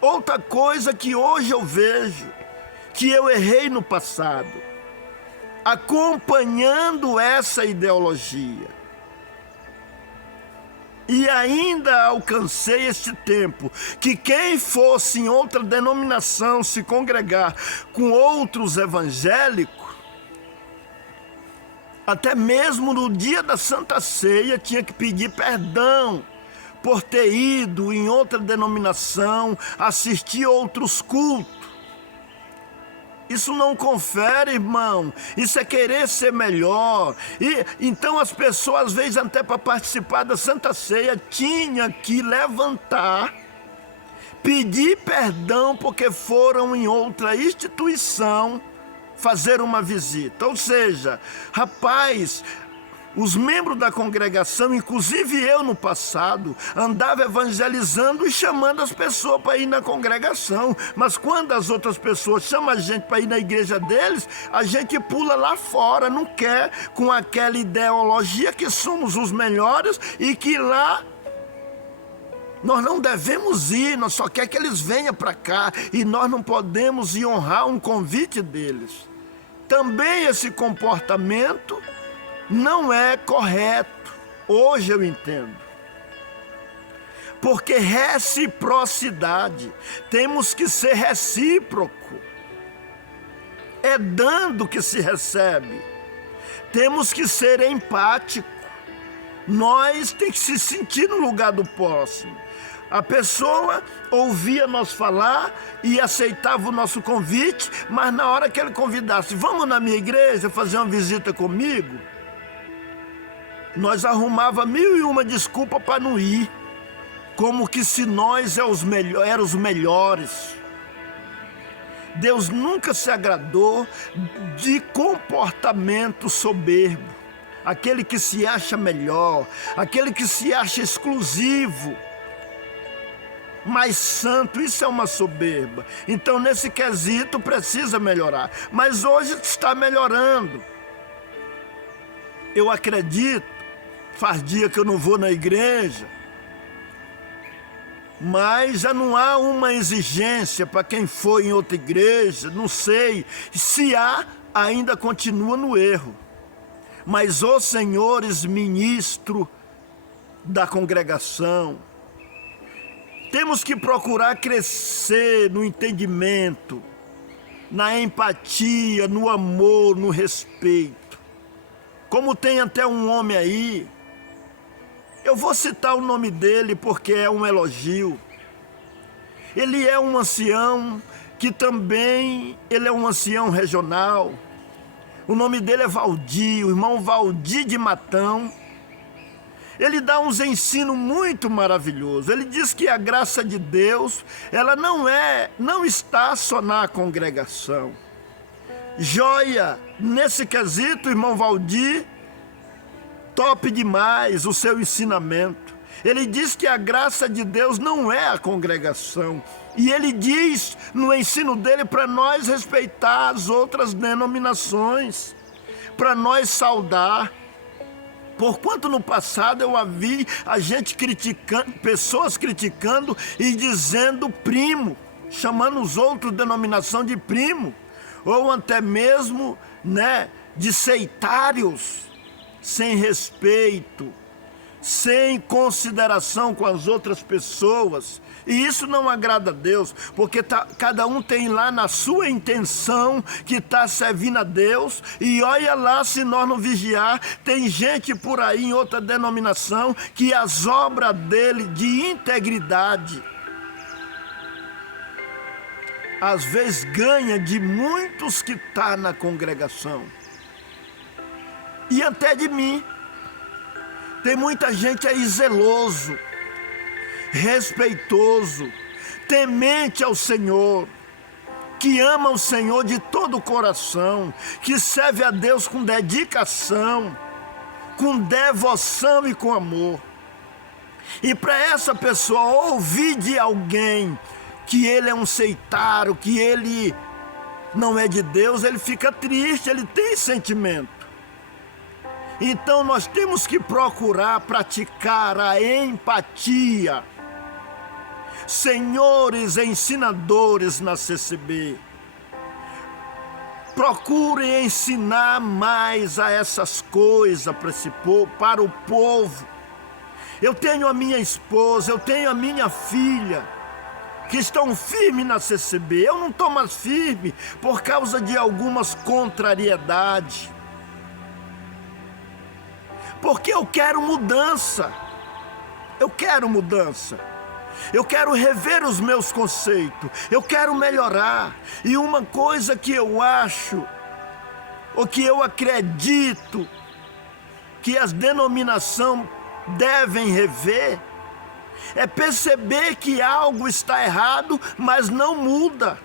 Outra coisa que hoje eu vejo, que eu errei no passado, acompanhando essa ideologia. E ainda alcancei este tempo, que quem fosse em outra denominação se congregar com outros evangélicos, até mesmo no dia da Santa Ceia tinha que pedir perdão por ter ido em outra denominação, assistir outros cultos. Isso não confere, irmão. Isso é querer ser melhor. E então as pessoas, às vezes, até para participar da Santa Ceia, tinha que levantar, pedir perdão porque foram em outra instituição fazer uma visita. Ou seja, rapaz, os membros da congregação, inclusive eu no passado, andava evangelizando e chamando as pessoas para ir na congregação. Mas quando as outras pessoas chamam a gente para ir na igreja deles, a gente pula lá fora, não quer, com aquela ideologia que somos os melhores e que lá nós não devemos ir, nós só quer que eles venham para cá e nós não podemos ir honrar um convite deles. Também esse comportamento não é correto, hoje eu entendo. Porque reciprocidade, temos que ser recíproco. É dando que se recebe. Temos que ser empáticos. Nós temos que se sentir no lugar do próximo. A pessoa ouvia nós falar e aceitava o nosso convite, mas na hora que ele convidasse, vamos na minha igreja fazer uma visita comigo, nós arrumava 1001 desculpa para não ir, como que se nós éramos os melhores. Deus nunca se agradou de comportamento soberbo, aquele que se acha melhor, aquele que se acha exclusivo, mais santo. Isso é uma soberba. Então, nesse quesito, precisa melhorar. Mas hoje está melhorando. Eu acredito, faz dia que eu não vou na igreja, mas já não há uma exigência para quem foi em outra igreja, não sei. Se há, ainda continua no erro. Mas os senhores ministros da congregação, temos que procurar crescer no entendimento, na empatia, no amor, no respeito. Como tem até um homem aí, eu vou citar o nome dele porque é um elogio. Ele é um ancião que também, ele é um ancião regional. O nome dele é Valdir, o irmão Valdir de Matão. Ele dá uns ensinos muito maravilhosos. Ele diz que a graça de Deus, ela não está só na congregação. Joia, nesse quesito, irmão Valdir, top demais o seu ensinamento. Ele diz que a graça de Deus não é a congregação. E ele diz no ensino dele para nós respeitar as outras denominações, para nós saudar. Porquanto no passado eu vi a gente criticando, pessoas criticando e dizendo primo, chamando os outros denominação de primo, ou até mesmo, de sectários, sem respeito, sem consideração com as outras pessoas. E isso não agrada a Deus, porque cada um tem lá na sua intenção que está servindo a Deus, e olha lá, se nós não vigiar, tem gente por aí em outra denominação que as obras dele de integridade, às vezes ganha de muitos que estão na congregação, e até de mim. Tem muita gente aí zeloso, respeitoso, temente ao Senhor, que ama o Senhor de todo o coração, que serve a Deus com dedicação, com devoção e com amor. E para essa pessoa ouvir de alguém que ele é um sectário, que ele não é de Deus, ele fica triste, ele tem sentimento. Então nós temos que procurar praticar a empatia. Senhores ensinadores na CCB, procurem ensinar mais a essas coisas para o povo. Eu tenho a minha esposa, eu tenho a minha filha, que estão firmes na CCB. Eu não estou mais firme por causa de algumas contrariedades. Porque eu quero mudança. Eu quero mudança. Eu quero rever os meus conceitos. Eu quero melhorar. E uma coisa que eu acho, ou que eu acredito, que as denominações devem rever, é perceber que algo está errado, mas não muda.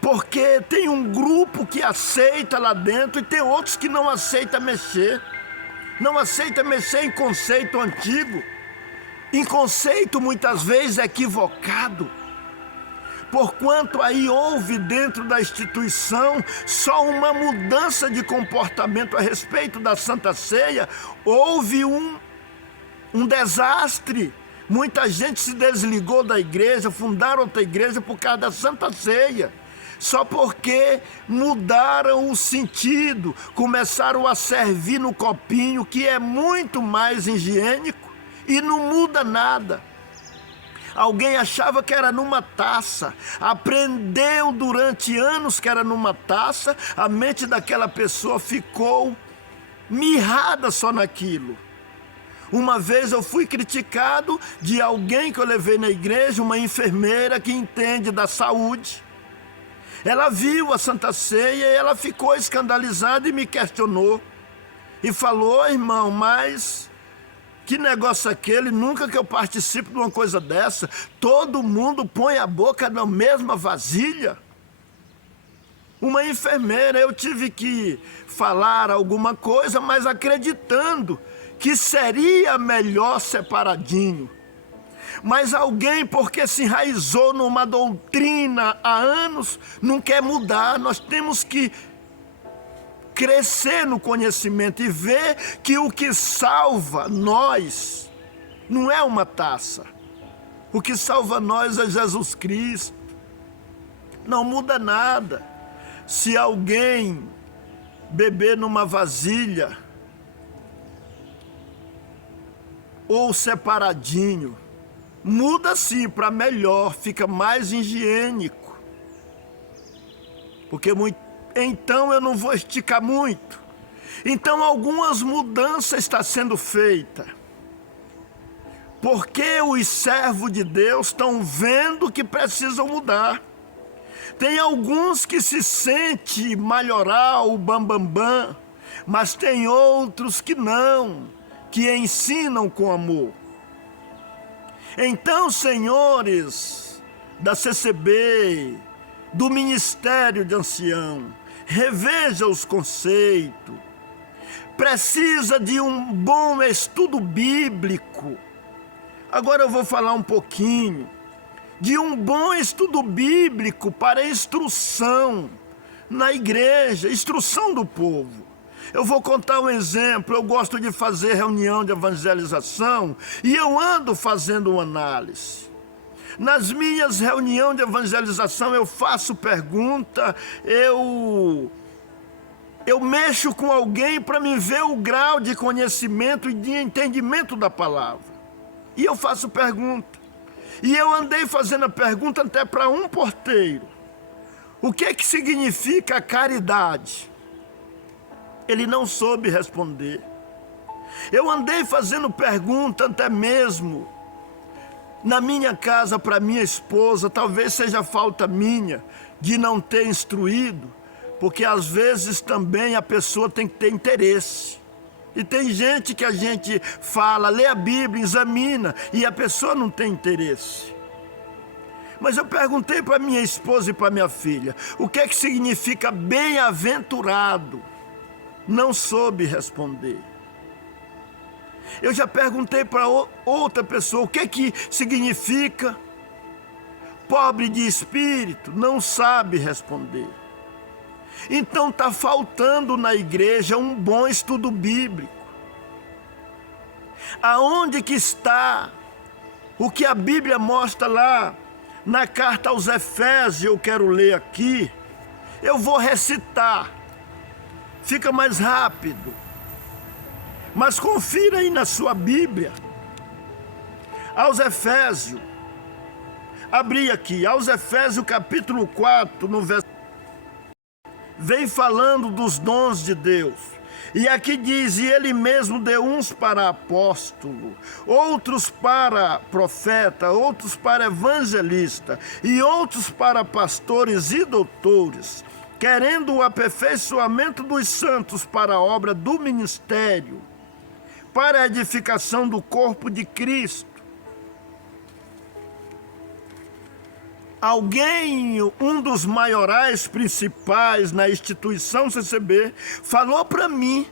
Porque tem um grupo que aceita lá dentro e tem outros que não aceitam mexer. Não aceita mexer em conceito antigo, em conceito muitas vezes equivocado. Porquanto aí houve dentro da instituição só uma mudança de comportamento a respeito da Santa Ceia, houve um desastre. Muita gente se desligou da igreja, fundaram outra igreja por causa da Santa Ceia. Só porque mudaram o sentido, começaram a servir no copinho, que é muito mais higiênico e não muda nada. Alguém achava que era numa taça, aprendeu durante anos que era numa taça, a mente daquela pessoa ficou mirrada só naquilo. Uma vez eu fui criticado de alguém que eu levei na igreja, uma enfermeira que entende da saúde. Ela viu a Santa Ceia e ela ficou escandalizada e me questionou. E falou: irmão, mas que negócio é aquele? Nunca que eu participo de uma coisa dessa. Todo mundo põe a boca na mesma vasilha. Uma enfermeira, eu tive que falar alguma coisa, mas acreditando que seria melhor separadinho. Mas alguém, porque se enraizou numa doutrina há anos, não quer mudar. Nós temos que crescer no conhecimento e ver que o que salva nós não é uma taça. O que salva nós é Jesus Cristo. Não muda nada. Se alguém beber numa vasilha ou separadinho, muda sim para melhor, fica mais higiênico. Porque então eu não vou esticar muito. Então algumas mudanças estão sendo feitas. Porque os servos de Deus estão vendo que precisam mudar. Tem alguns que se sentem maioral, bambambam, mas tem outros que não, que ensinam com amor. Então, senhores da CCB, do Ministério de Ancião, reveja os conceitos. Precisa de um bom estudo bíblico. Agora eu vou falar um pouquinho de um bom estudo bíblico para instrução na igreja, instrução do povo. Eu vou contar um exemplo. Eu gosto de fazer reunião de evangelização e eu ando fazendo uma análise. Nas minhas reuniões de evangelização eu faço pergunta, eu mexo com alguém para me ver o grau de conhecimento e de entendimento da palavra. E eu faço pergunta. E eu andei fazendo a pergunta até para um porteiro. O que significa caridade? Ele não soube responder. Eu andei fazendo pergunta até mesmo na minha casa para minha esposa. Talvez seja falta minha de não ter instruído, porque às vezes também a pessoa tem que ter interesse. E tem gente que a gente fala, lê a Bíblia, examina, e a pessoa não tem interesse. Mas eu perguntei para minha esposa e para minha filha, o que significa bem-aventurado? Não soube responder. Eu já perguntei para outra pessoa, o que significa pobre de espírito? Não sabe responder. Então está faltando na igreja um bom estudo bíblico. Aonde que está o que a Bíblia mostra lá na carta aos Efésios? Eu quero ler aqui. Eu vou recitar. Fica mais rápido. Mas confira aí na sua Bíblia. Aos Efésios. Abri aqui. Aos Efésios capítulo 4, no verso. Vem falando dos dons de Deus. E aqui diz, e ele mesmo deu uns para apóstolo, outros para profeta, outros para evangelista, e outros para pastores e doutores, querendo o aperfeiçoamento dos santos para a obra do ministério, para a edificação do corpo de Cristo. Alguém, um dos maiorais principais na instituição CCB, falou para mim,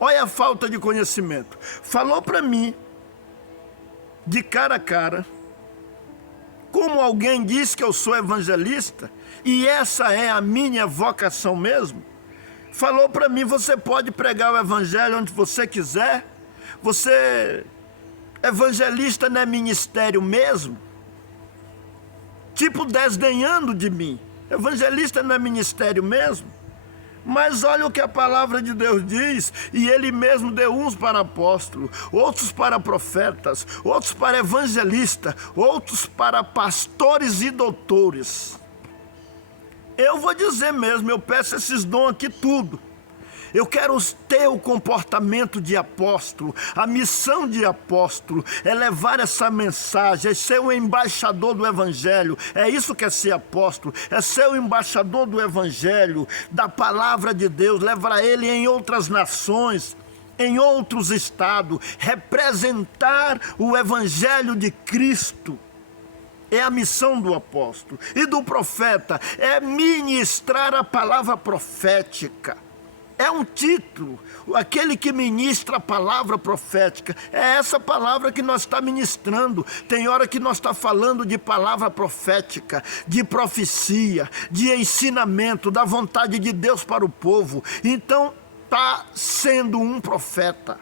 olha a falta de conhecimento, falou para mim, de cara a cara, como alguém diz que eu sou evangelista, e essa é a minha vocação mesmo, falou para mim, você pode pregar o evangelho onde você quiser, evangelista não é ministério mesmo? Tipo desdenhando de mim. Evangelista não é ministério mesmo? Mas olha o que a palavra de Deus diz, e ele mesmo deu uns para apóstolos, outros para profetas, outros para evangelistas, outros para pastores e doutores. Eu vou dizer mesmo, eu peço esses dons aqui tudo. Eu quero ter o comportamento de apóstolo. A missão de apóstolo é levar essa mensagem, é ser o embaixador do evangelho. É isso que é ser apóstolo, é ser o embaixador do evangelho, da palavra de Deus, levar ele em outras nações, em outros estados, representar o evangelho de Cristo. É a missão do apóstolo. E do profeta é ministrar a palavra profética. É um título, aquele que ministra a palavra profética. É essa palavra que nós estamos ministrando. Tem hora que nós estamos falando de palavra profética, de profecia, de ensinamento, da vontade de Deus para o povo. Então, está sendo um profeta.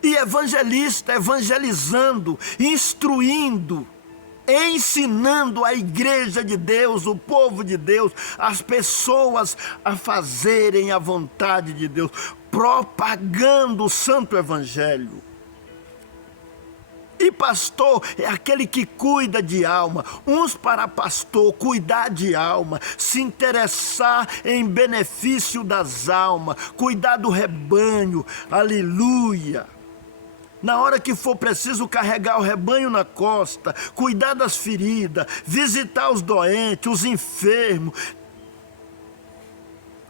E evangelista, evangelizando, instruindo, ensinando a igreja de Deus, o povo de Deus, as pessoas a fazerem a vontade de Deus, propagando o santo evangelho. E pastor é aquele que cuida de alma. Uns para pastor, cuidar de alma, se interessar em benefício das almas, cuidar do rebanho, aleluia. Na hora que for preciso carregar o rebanho na costa, cuidar das feridas, visitar os doentes, os enfermos.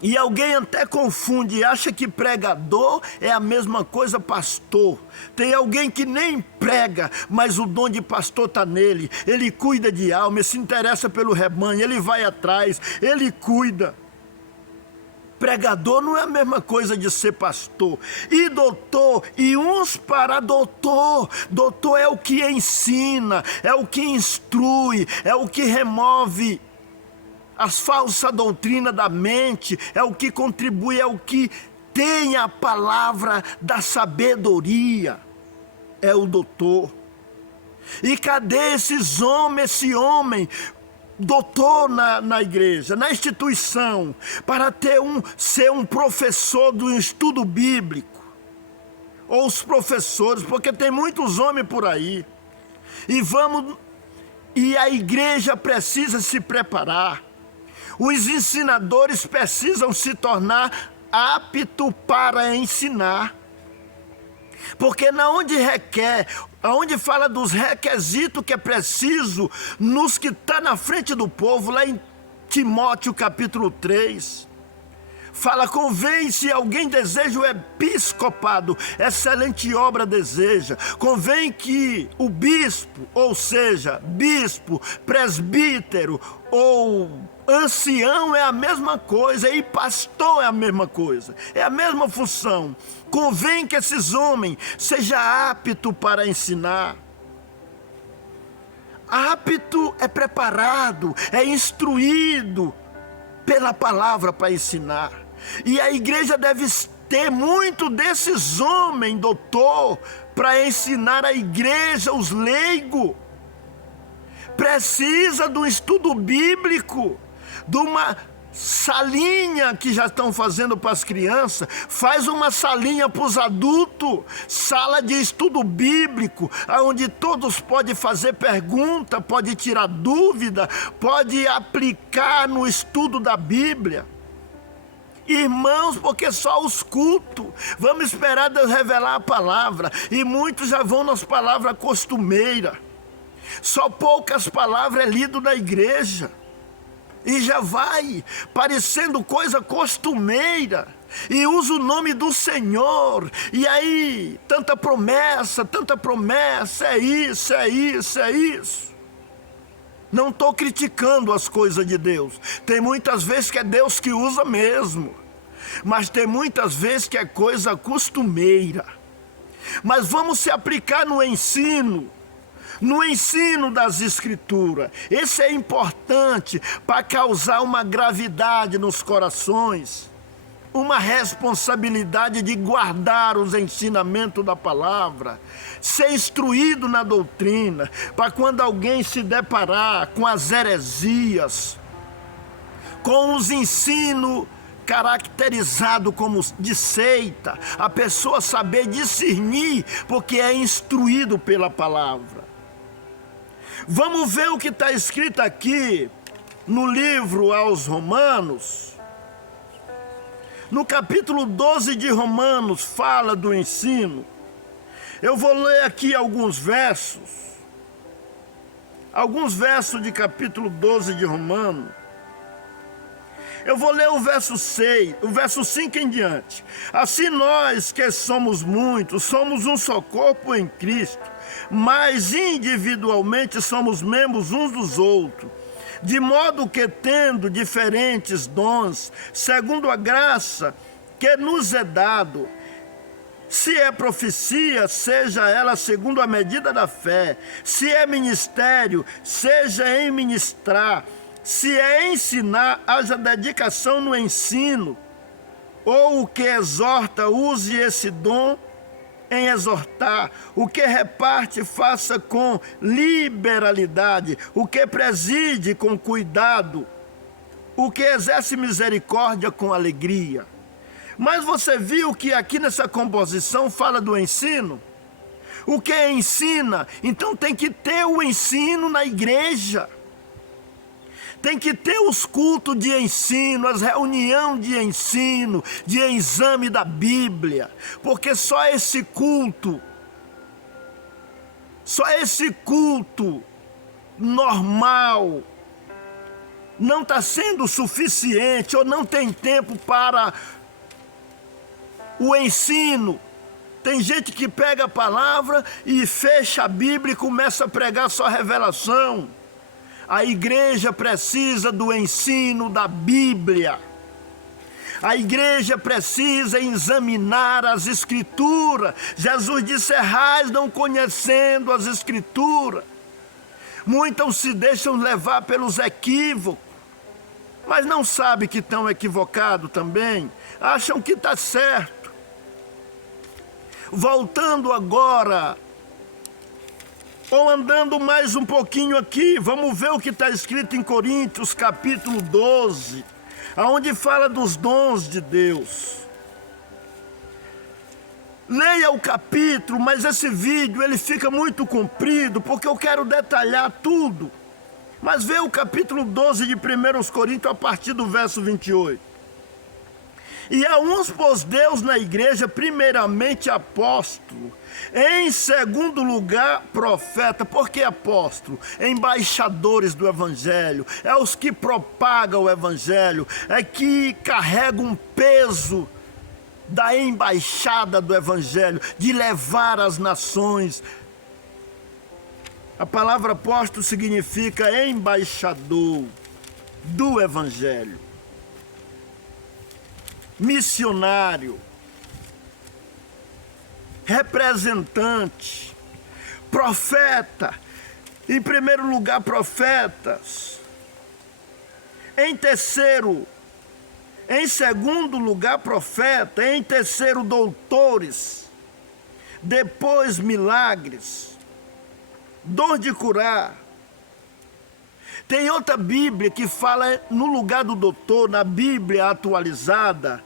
E alguém até confunde e acha que pregador é a mesma coisa pastor. Tem alguém que nem prega, mas o dom de pastor está nele. Ele cuida de alma, ele se interessa pelo rebanho, ele vai atrás, ele cuida. Pregador não é a mesma coisa de ser pastor. E doutor, e uns para doutor. Doutor é o que ensina, é o que instrui, é o que remove as falsas doutrinas da mente, é o que contribui, é o que tem a palavra da sabedoria. É o doutor. E cadê esses homens, esse homem doutor na igreja, na instituição, para ser um professor do estudo bíblico? Ou os professores, porque tem muitos homens por aí. E a igreja precisa se preparar. Os ensinadores precisam se tornar aptos para ensinar. Porque aonde fala dos requisitos que é preciso nos que está na frente do povo, lá em Timóteo capítulo 3, fala, convém, se alguém deseja o episcopado, excelente obra deseja. Convém que o bispo, ou seja, bispo, presbítero ou ancião é a mesma coisa, e pastor é a mesma coisa, é a mesma função. Convém que esses homens sejam aptos para ensinar. Apto é preparado, é instruído pela palavra para ensinar. E a igreja deve ter muito desses homens, doutor, para ensinar a igreja, os leigos. Precisa de um estudo bíblico, de uma salinha que já estão fazendo para as crianças, faz uma salinha para os adultos, sala de estudo bíblico, onde todos podem fazer pergunta, podem tirar dúvida, podem aplicar no estudo da Bíblia. Irmãos, porque só os cultos, vamos esperar Deus revelar a palavra, e muitos já vão nas palavras costumeiras. Só poucas palavras é lido na igreja. E já vai parecendo coisa costumeira. E usa o nome do Senhor. E aí, tanta promessa, é isso, é isso, é isso. Não estou criticando as coisas de Deus. Tem muitas vezes que é Deus que usa mesmo. Mas tem muitas vezes que é coisa costumeira. Mas vamos se aplicar no ensino das Escrituras. Esse é importante para causar uma gravidade nos corações, uma responsabilidade de guardar os ensinamentos da palavra, ser instruído na doutrina, para quando alguém se deparar com as heresias, com os ensinos caracterizado como de seita, a pessoa saber discernir, porque é instruído pela palavra. Vamos ver o que está escrito aqui no livro aos Romanos. No capítulo 12 de Romanos fala do ensino. Eu vou ler aqui alguns versos de capítulo 12 de Romanos. Eu vou ler o verso 6, o verso 5 em diante. Assim nós que somos muitos, somos um só corpo em Cristo, mas individualmente somos membros uns dos outros, de modo que tendo diferentes dons, segundo a graça que nos é dado, se é profecia, seja ela segundo a medida da fé, se é ministério, seja em ministrar, se é ensinar, haja dedicação no ensino, ou o que exorta, use esse dom em exortar, o que reparte, faça com liberalidade, o que preside com cuidado, o que exerce misericórdia com alegria. Mas você viu que aqui nessa composição fala do ensino? O que ensina? Então tem que ter o ensino na igreja. Tem que ter os cultos de ensino, as reuniões de ensino, de exame da Bíblia. Porque só esse culto normal não está sendo suficiente ou não tem tempo para o ensino. Tem gente que pega a palavra e fecha a Bíblia e começa a pregar só revelação. A igreja precisa do ensino da Bíblia. A igreja precisa examinar as Escrituras. Jesus disse: errais não conhecendo as Escrituras. Muitos se deixam levar pelos equívocos, mas não sabem que estão equivocados também. Acham que está certo. Voltando agora, ou andando mais um pouquinho aqui, vamos ver o que está escrito em Coríntios, capítulo 12, onde fala dos dons de Deus. Leia o capítulo, mas esse vídeo ele fica muito comprido, porque eu quero detalhar tudo. Mas vê o capítulo 12 de 1 Coríntios, a partir do verso 28. E a uns pôs Deus na igreja, primeiramente apóstolo, em segundo lugar profeta. Por que apóstolo? Embaixadores do evangelho, é os que propagam o evangelho, é que carregam um peso da embaixada do evangelho, de levar às nações. A palavra apóstolo significa embaixador do evangelho, missionário, representante, profeta. Em primeiro lugar, profetas. Em segundo lugar, profeta. Em terceiro, doutores. Depois, milagres, dom de curar. Tem outra Bíblia que fala no lugar do doutor, na Bíblia atualizada,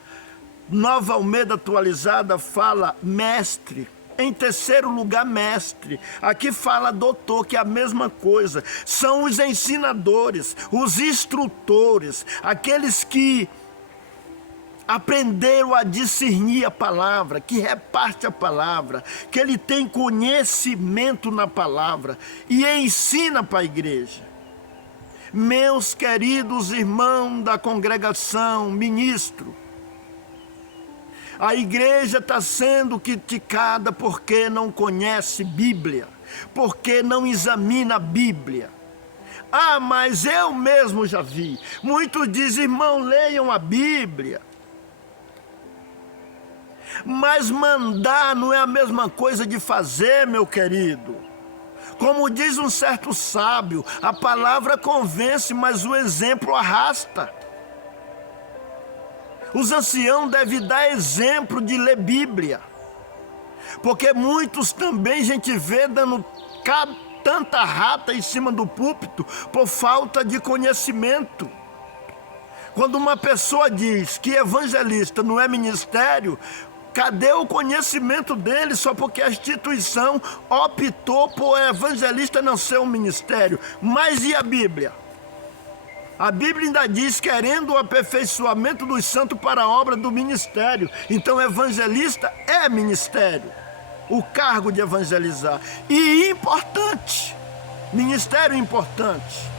Nova Almeida atualizada, fala mestre. Em terceiro lugar, mestre. Aqui fala doutor, que é a mesma coisa. São os ensinadores, os instrutores, aqueles que aprenderam a discernir a palavra, que reparte a palavra, que ele tem conhecimento na palavra e ensina para a igreja. Meus queridos irmãos da congregação, ministro, a igreja está sendo criticada porque não conhece Bíblia, porque não examina a Bíblia. Ah, mas eu mesmo já vi. Muitos dizem: irmão, leiam a Bíblia. Mas mandar não é a mesma coisa de fazer, meu querido. Como diz um certo sábio, a palavra convence, mas o exemplo arrasta. Os anciãos devem dar exemplo de ler Bíblia. Porque muitos também a gente vê dando tanta rata em cima do púlpito por falta de conhecimento. Quando uma pessoa diz que evangelista não é ministério, cadê o conhecimento dele só porque a instituição optou por evangelista não ser um ministério? Mas e a Bíblia? A Bíblia ainda diz, querendo o aperfeiçoamento dos santos para a obra do ministério. Então evangelista é ministério, o cargo de evangelizar. E importante, ministério importante,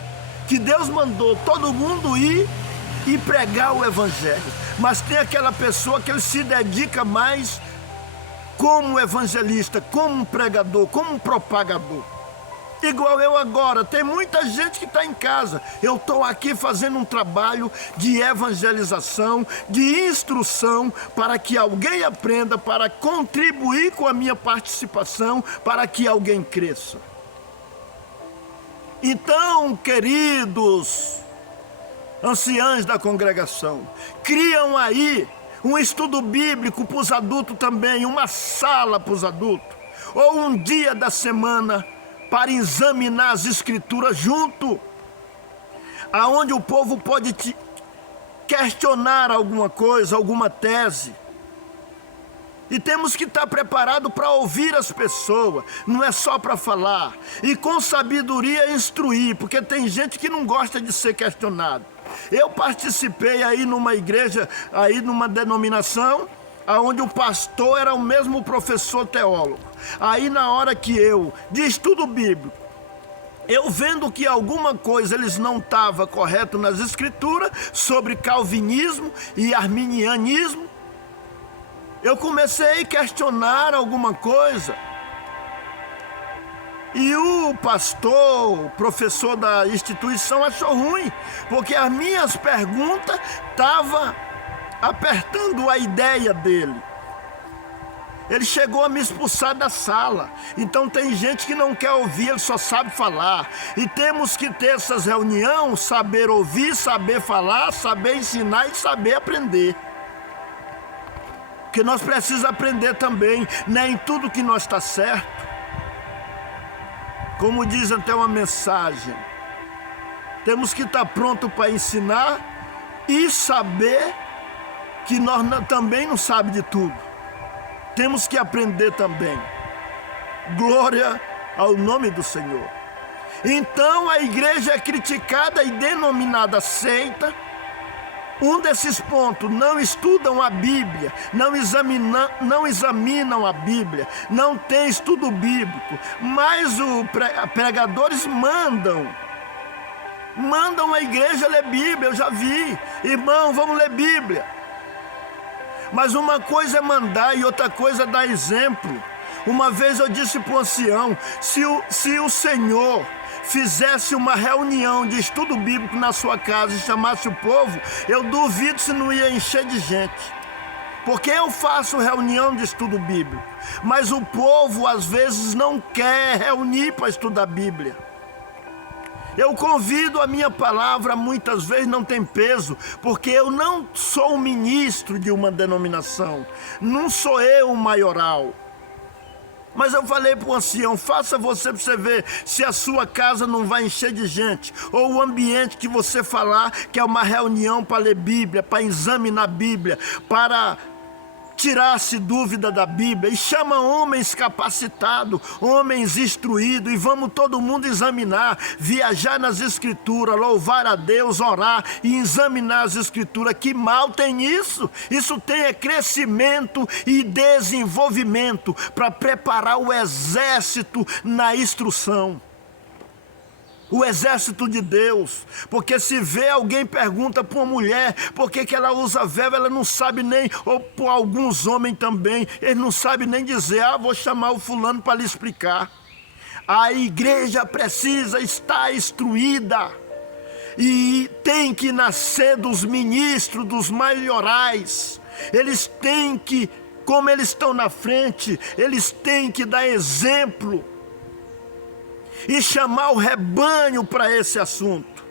que Deus mandou todo mundo ir e pregar o evangelho. Mas tem aquela pessoa que ele se dedica mais como evangelista, como pregador, como propagador. Igual eu agora, tem muita gente que está em casa. Eu estou aqui fazendo um trabalho de evangelização, de instrução, para que alguém aprenda, para contribuir com a minha participação, para que alguém cresça. Então, queridos anciãos da congregação, criam aí um estudo bíblico para os adultos também, uma sala para os adultos, ou um dia da semana para examinar as escrituras junto, aonde o povo pode questionar alguma coisa, alguma tese. E temos que estar preparados para ouvir as pessoas, não é só para falar. E com sabedoria instruir, porque tem gente que não gosta de ser questionado. Eu participei aí numa igreja, aí numa denominação, onde o pastor era o mesmo professor teólogo. Aí na hora que de estudo bíblico, eu vendo que alguma coisa eles não estavam corretos nas escrituras, sobre calvinismo e arminianismo, eu comecei a questionar alguma coisa. E o pastor, o professor da instituição achou ruim, porque as minhas perguntas estavam apertando a ideia dele. Ele chegou a me expulsar da sala. Então tem gente que não quer ouvir, ele só sabe falar. E temos que ter essas reuniões, saber ouvir, saber falar, saber ensinar e saber aprender. Porque nós precisamos aprender também, nem tudo que nós está certo. Como diz até uma mensagem, temos que estar pronto para ensinar e saber que nós também não sabemos de tudo. Temos que aprender também. Glória ao nome do Senhor. Então a igreja é criticada e denominada seita. Um desses pontos, não estudam a Bíblia, não examinam a Bíblia, não tem estudo bíblico, mas os pregadores mandam a igreja ler Bíblia, eu já vi. Irmão, vamos ler Bíblia. Mas uma coisa é mandar e outra coisa é dar exemplo. Uma vez eu disse para o ancião, se o Senhor fizesse uma reunião de estudo bíblico na sua casa e chamasse o povo, eu duvido se não ia encher de gente. Porque eu faço reunião de estudo bíblico, mas o povo às vezes não quer reunir para estudar a Bíblia. Eu convido, a minha palavra muitas vezes não tem peso, porque eu não sou um ministro de uma denominação, não sou eu o maioral. Mas eu falei para o ancião, faça você para você ver se a sua casa não vai encher de gente, ou o ambiente que você falar que é uma reunião para ler Bíblia, para examinar a Bíblia, para tirar-se dúvida da Bíblia, e chama homens capacitados, homens instruídos, e vamos todo mundo examinar, viajar nas escrituras, louvar a Deus, orar e examinar as escrituras. Que mal tem isso? Isso tem crescimento e desenvolvimento para preparar o exército na instrução. O exército de Deus, porque se vê alguém pergunta para uma mulher por que ela usa véu, ela não sabe nem, ou por alguns homens também, eles não sabem nem dizer, vou chamar o fulano para lhe explicar. A igreja precisa estar instruída e tem que nascer dos ministros, dos maiorais. Eles têm que, como eles estão na frente, eles têm que dar exemplo e chamar o rebanho para esse assunto.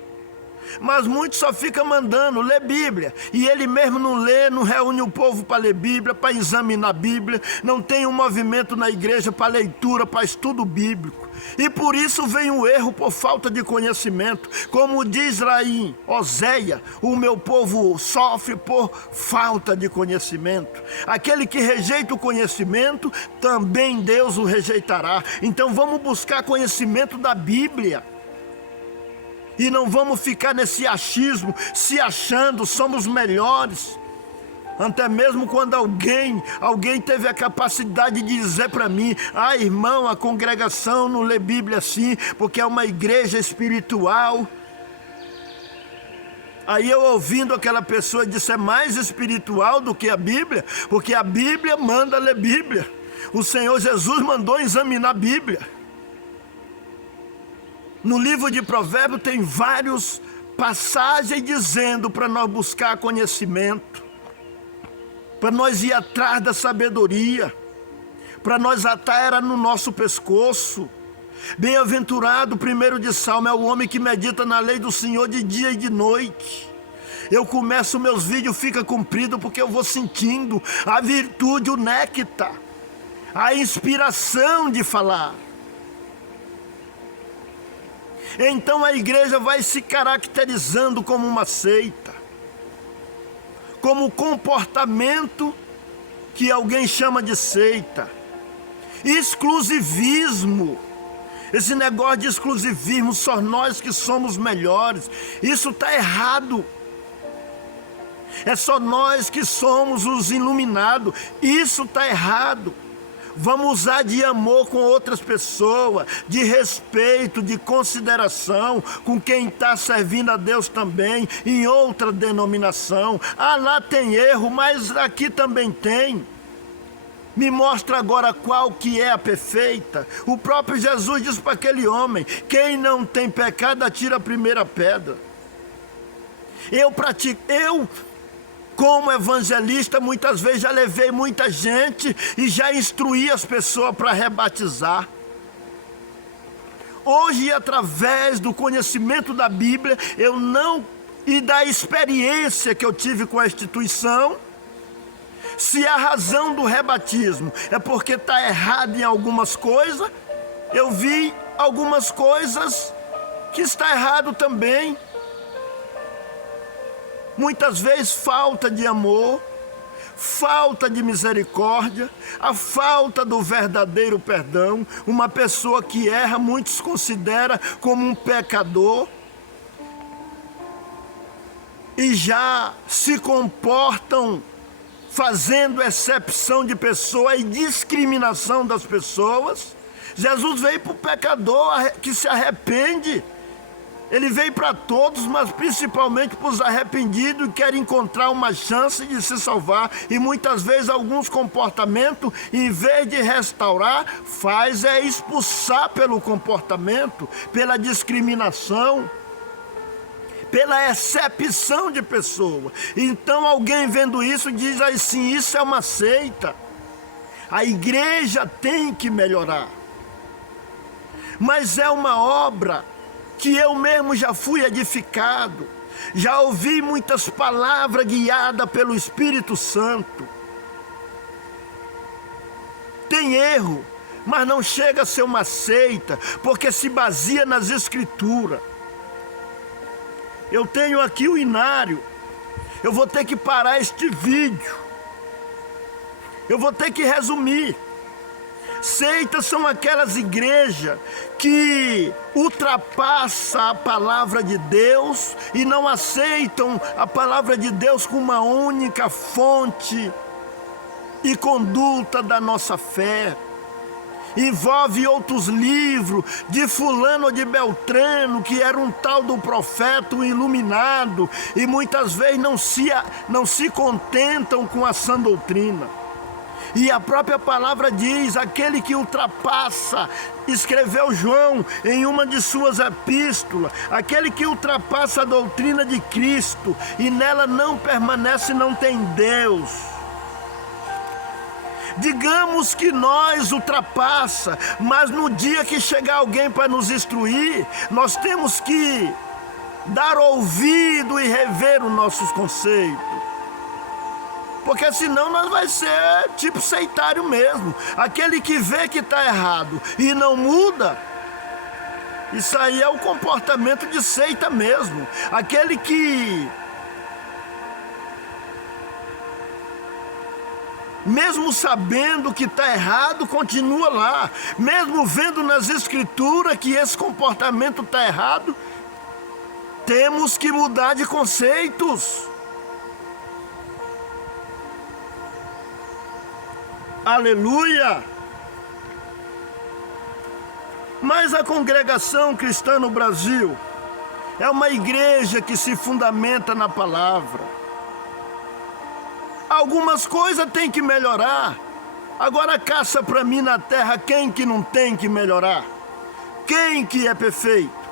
Mas muitos só ficam mandando ler Bíblia. E ele mesmo não lê, não reúne o povo para ler Bíblia, para examinar a Bíblia. Não tem um movimento na igreja para leitura, para estudo bíblico. E por isso vem o erro por falta de conhecimento. Como diz lá em Oséia, o meu povo sofre por falta de conhecimento. Aquele que rejeita o conhecimento, também Deus o rejeitará. Então vamos buscar conhecimento da Bíblia. E não vamos ficar nesse achismo, se achando, somos melhores. Até mesmo quando alguém teve a capacidade de dizer para mim: ah, irmão, a congregação não lê Bíblia assim, porque é uma igreja espiritual. Aí eu ouvindo aquela pessoa disse: é mais espiritual do que a Bíblia, porque a Bíblia manda ler Bíblia. O Senhor Jesus mandou examinar a Bíblia. No livro de Provérbios tem várias passagens dizendo para nós buscar conhecimento, para nós ir atrás da sabedoria, para nós atar ela no nosso pescoço. Bem-aventurado, 1 de Salmo, é o homem que medita na lei do Senhor de dia e de noite. Eu começo, meus vídeos ficam compridos porque eu vou sentindo a virtude, o néctar, a inspiração de falar. Então a igreja vai se caracterizando como uma seita, como comportamento que alguém chama de seita. Exclusivismo, esse negócio de exclusivismo, só nós que somos melhores, isso está errado. É só nós que somos os iluminados, isso está errado. Vamos usar de amor com outras pessoas, de respeito, de consideração com quem está servindo a Deus também, em outra denominação. Ah, lá tem erro, mas aqui também tem. Me mostra agora qual que é a perfeita. O próprio Jesus disse para aquele homem: quem não tem pecado, atira a primeira pedra. Eu como evangelista, muitas vezes já levei muita gente e já instruí as pessoas para rebatizar. Hoje, através do conhecimento da Bíblia, e da experiência que eu tive com a instituição, se a razão do rebatismo é porque está errado em algumas coisas, eu vi algumas coisas que está errado também. Muitas vezes falta de amor, falta de misericórdia, a falta do verdadeiro perdão. Uma pessoa que erra, muitos consideram como um pecador e já se comportam fazendo exceção de pessoa e discriminação das pessoas. Jesus veio para o pecador que se arrepende. Ele veio para todos, mas principalmente para os arrependidos que querem encontrar uma chance de se salvar. E muitas vezes alguns comportamentos, em vez de restaurar, faz é expulsar pelo comportamento, pela discriminação, pela excepção de pessoa. Então alguém vendo isso diz assim: isso é uma seita. A igreja tem que melhorar. Mas é uma obra que eu mesmo já fui edificado, já ouvi muitas palavras guiadas pelo Espírito Santo. Tem erro, mas não chega a ser uma seita, porque se baseia nas Escrituras. Eu tenho aqui o inário, eu vou ter que parar este vídeo, eu vou ter que resumir. Seitas são aquelas igrejas que ultrapassam a palavra de Deus e não aceitam a palavra de Deus como uma única fonte e conduta da nossa fé. Envolve outros livros de fulano ou de Beltrano, que era um tal do profeta, um iluminado, e muitas vezes não se contentam com a sã doutrina. E a própria palavra diz: aquele que ultrapassa, escreveu João em uma de suas epístolas, aquele que ultrapassa a doutrina de Cristo e nela não permanece, não tem Deus. Digamos que nós ultrapassa, mas no dia que chegar alguém para nos instruir, nós temos que dar ouvido e rever os nossos conceitos. Porque senão nós vai ser tipo sectário mesmo. Aquele que vê que está errado e não muda, isso aí é o comportamento de seita mesmo. Aquele que, mesmo sabendo que está errado, continua lá. Mesmo vendo nas escrituras que esse comportamento está errado, temos que mudar de conceitos. Aleluia! Mas a congregação cristã no Brasil é uma igreja que se fundamenta na palavra. Algumas coisas tem que melhorar. Agora caça para mim na terra quem que não tem que melhorar. Quem que é perfeito?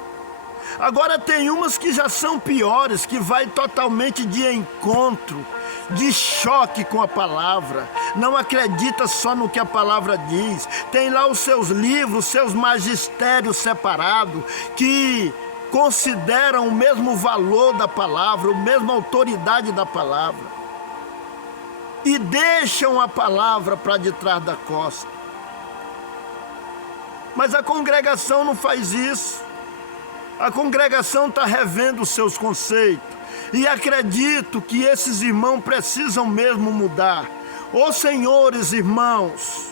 Agora tem umas que já são piores, que vai totalmente de encontro, de choque com a palavra. Não acredita só no que a palavra diz. Tem lá os seus livros, seus magistérios separados, que consideram o mesmo valor da palavra, a mesma autoridade da palavra. E deixam a palavra para de trás da costa. Mas a congregação não faz isso. A congregação está revendo os seus conceitos. E acredito que esses irmãos precisam mesmo mudar. Ô senhores irmãos,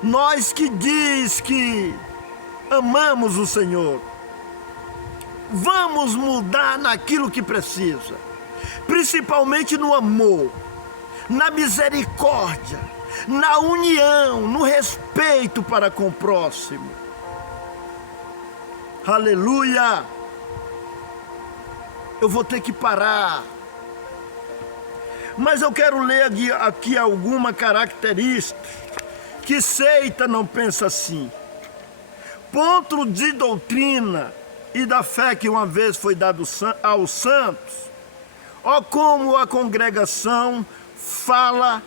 nós que diz que amamos o Senhor, vamos mudar naquilo que precisa. Principalmente no amor, na misericórdia, na união, no respeito para com o próximo. Aleluia! Eu vou ter que parar. Mas eu quero ler aqui alguma característica que seita não pensa assim. Ponto de doutrina e da fé que uma vez foi dado aos santos. Ó como a congregação fala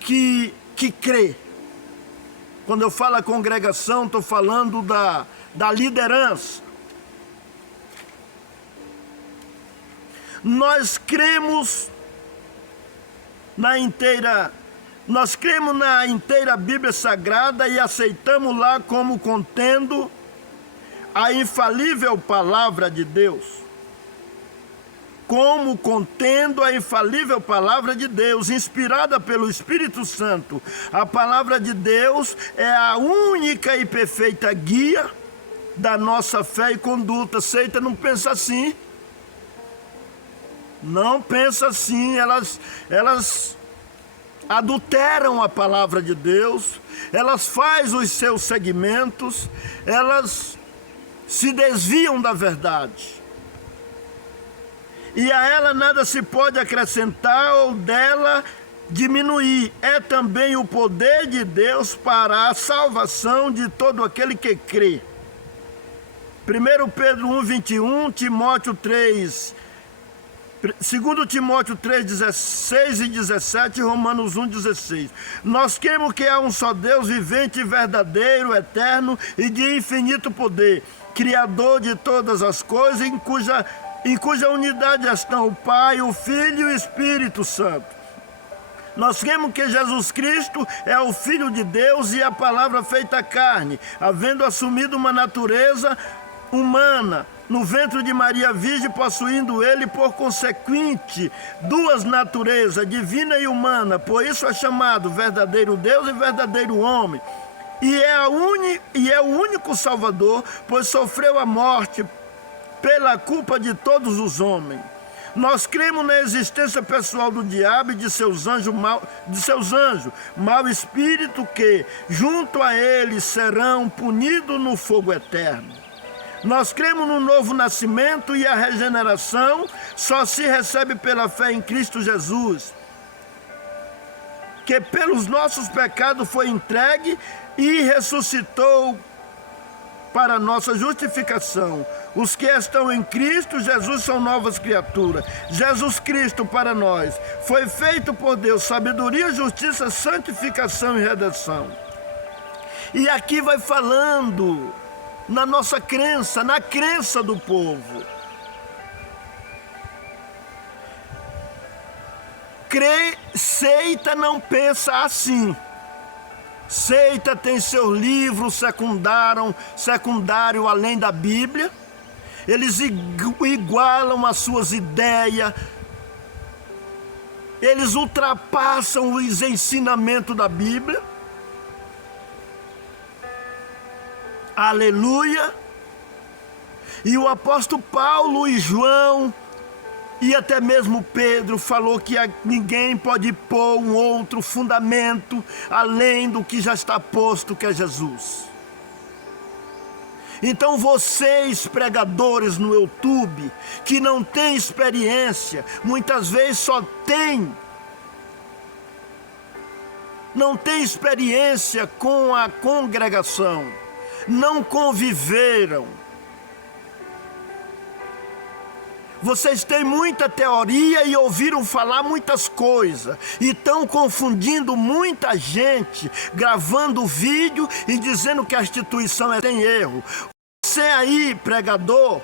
que crê. Quando eu falo a congregação, estou falando da liderança. Nós cremos na inteira Bíblia Sagrada e aceitamos lá como contendo a infalível palavra de Deus. Como contendo a infalível palavra de Deus, inspirada pelo Espírito Santo. A palavra de Deus é a única e perfeita guia da nossa fé e conduta. Seita não pensa assim. Não pensa assim. Elas adulteram a palavra de Deus. Elas fazem os seus segmentos. Elas se desviam da verdade. E a ela nada se pode acrescentar ou dela diminuir. É também o poder de Deus para a salvação de todo aquele que crê. 1 Pedro 1,21, Timóteo 3, 2 Timóteo 3, 16 e 17, Romanos 1, 16. Nós cremos que há um só Deus vivente, verdadeiro, eterno e de infinito poder, Criador de todas as coisas, em cuja unidade estão o Pai, o Filho e o Espírito Santo. Nós cremos que Jesus Cristo é o Filho de Deus e a palavra feita carne, havendo assumido uma natureza humana, no ventre de Maria Virgem, possuindo ele, por consequente, duas naturezas, divina e humana. Por isso é chamado verdadeiro Deus e verdadeiro homem. E é o único Salvador, pois sofreu a morte pela culpa de todos os homens. Nós cremos na existência pessoal do diabo e de seus anjos, mau espírito que, junto a ele, serão punidos no fogo eterno. Nós cremos no novo nascimento e a regeneração só se recebe pela fé em Cristo Jesus, que pelos nossos pecados foi entregue e ressuscitou para nossa justificação. Os que estão em Cristo Jesus são novas criaturas. Jesus Cristo para nós foi feito por Deus sabedoria, justiça, santificação e redenção. E aqui vai falando na nossa crença, na crença do povo. Seita não pensa assim. Seita tem seu livro secundário além da Bíblia. Eles igualam as suas ideias. Eles ultrapassam os ensinamentos da Bíblia. Aleluia! E o apóstolo Paulo e João e até mesmo Pedro falou que ninguém pode pôr um outro fundamento além do que já está posto, que é Jesus. Então vocês, pregadores no YouTube, que não têm experiência, muitas vezes não tem experiência com a congregação, não conviveram. Vocês têm muita teoria e ouviram falar muitas coisas, e estão confundindo muita gente, gravando vídeo e dizendo que a instituição tem erro. Você aí, pregador,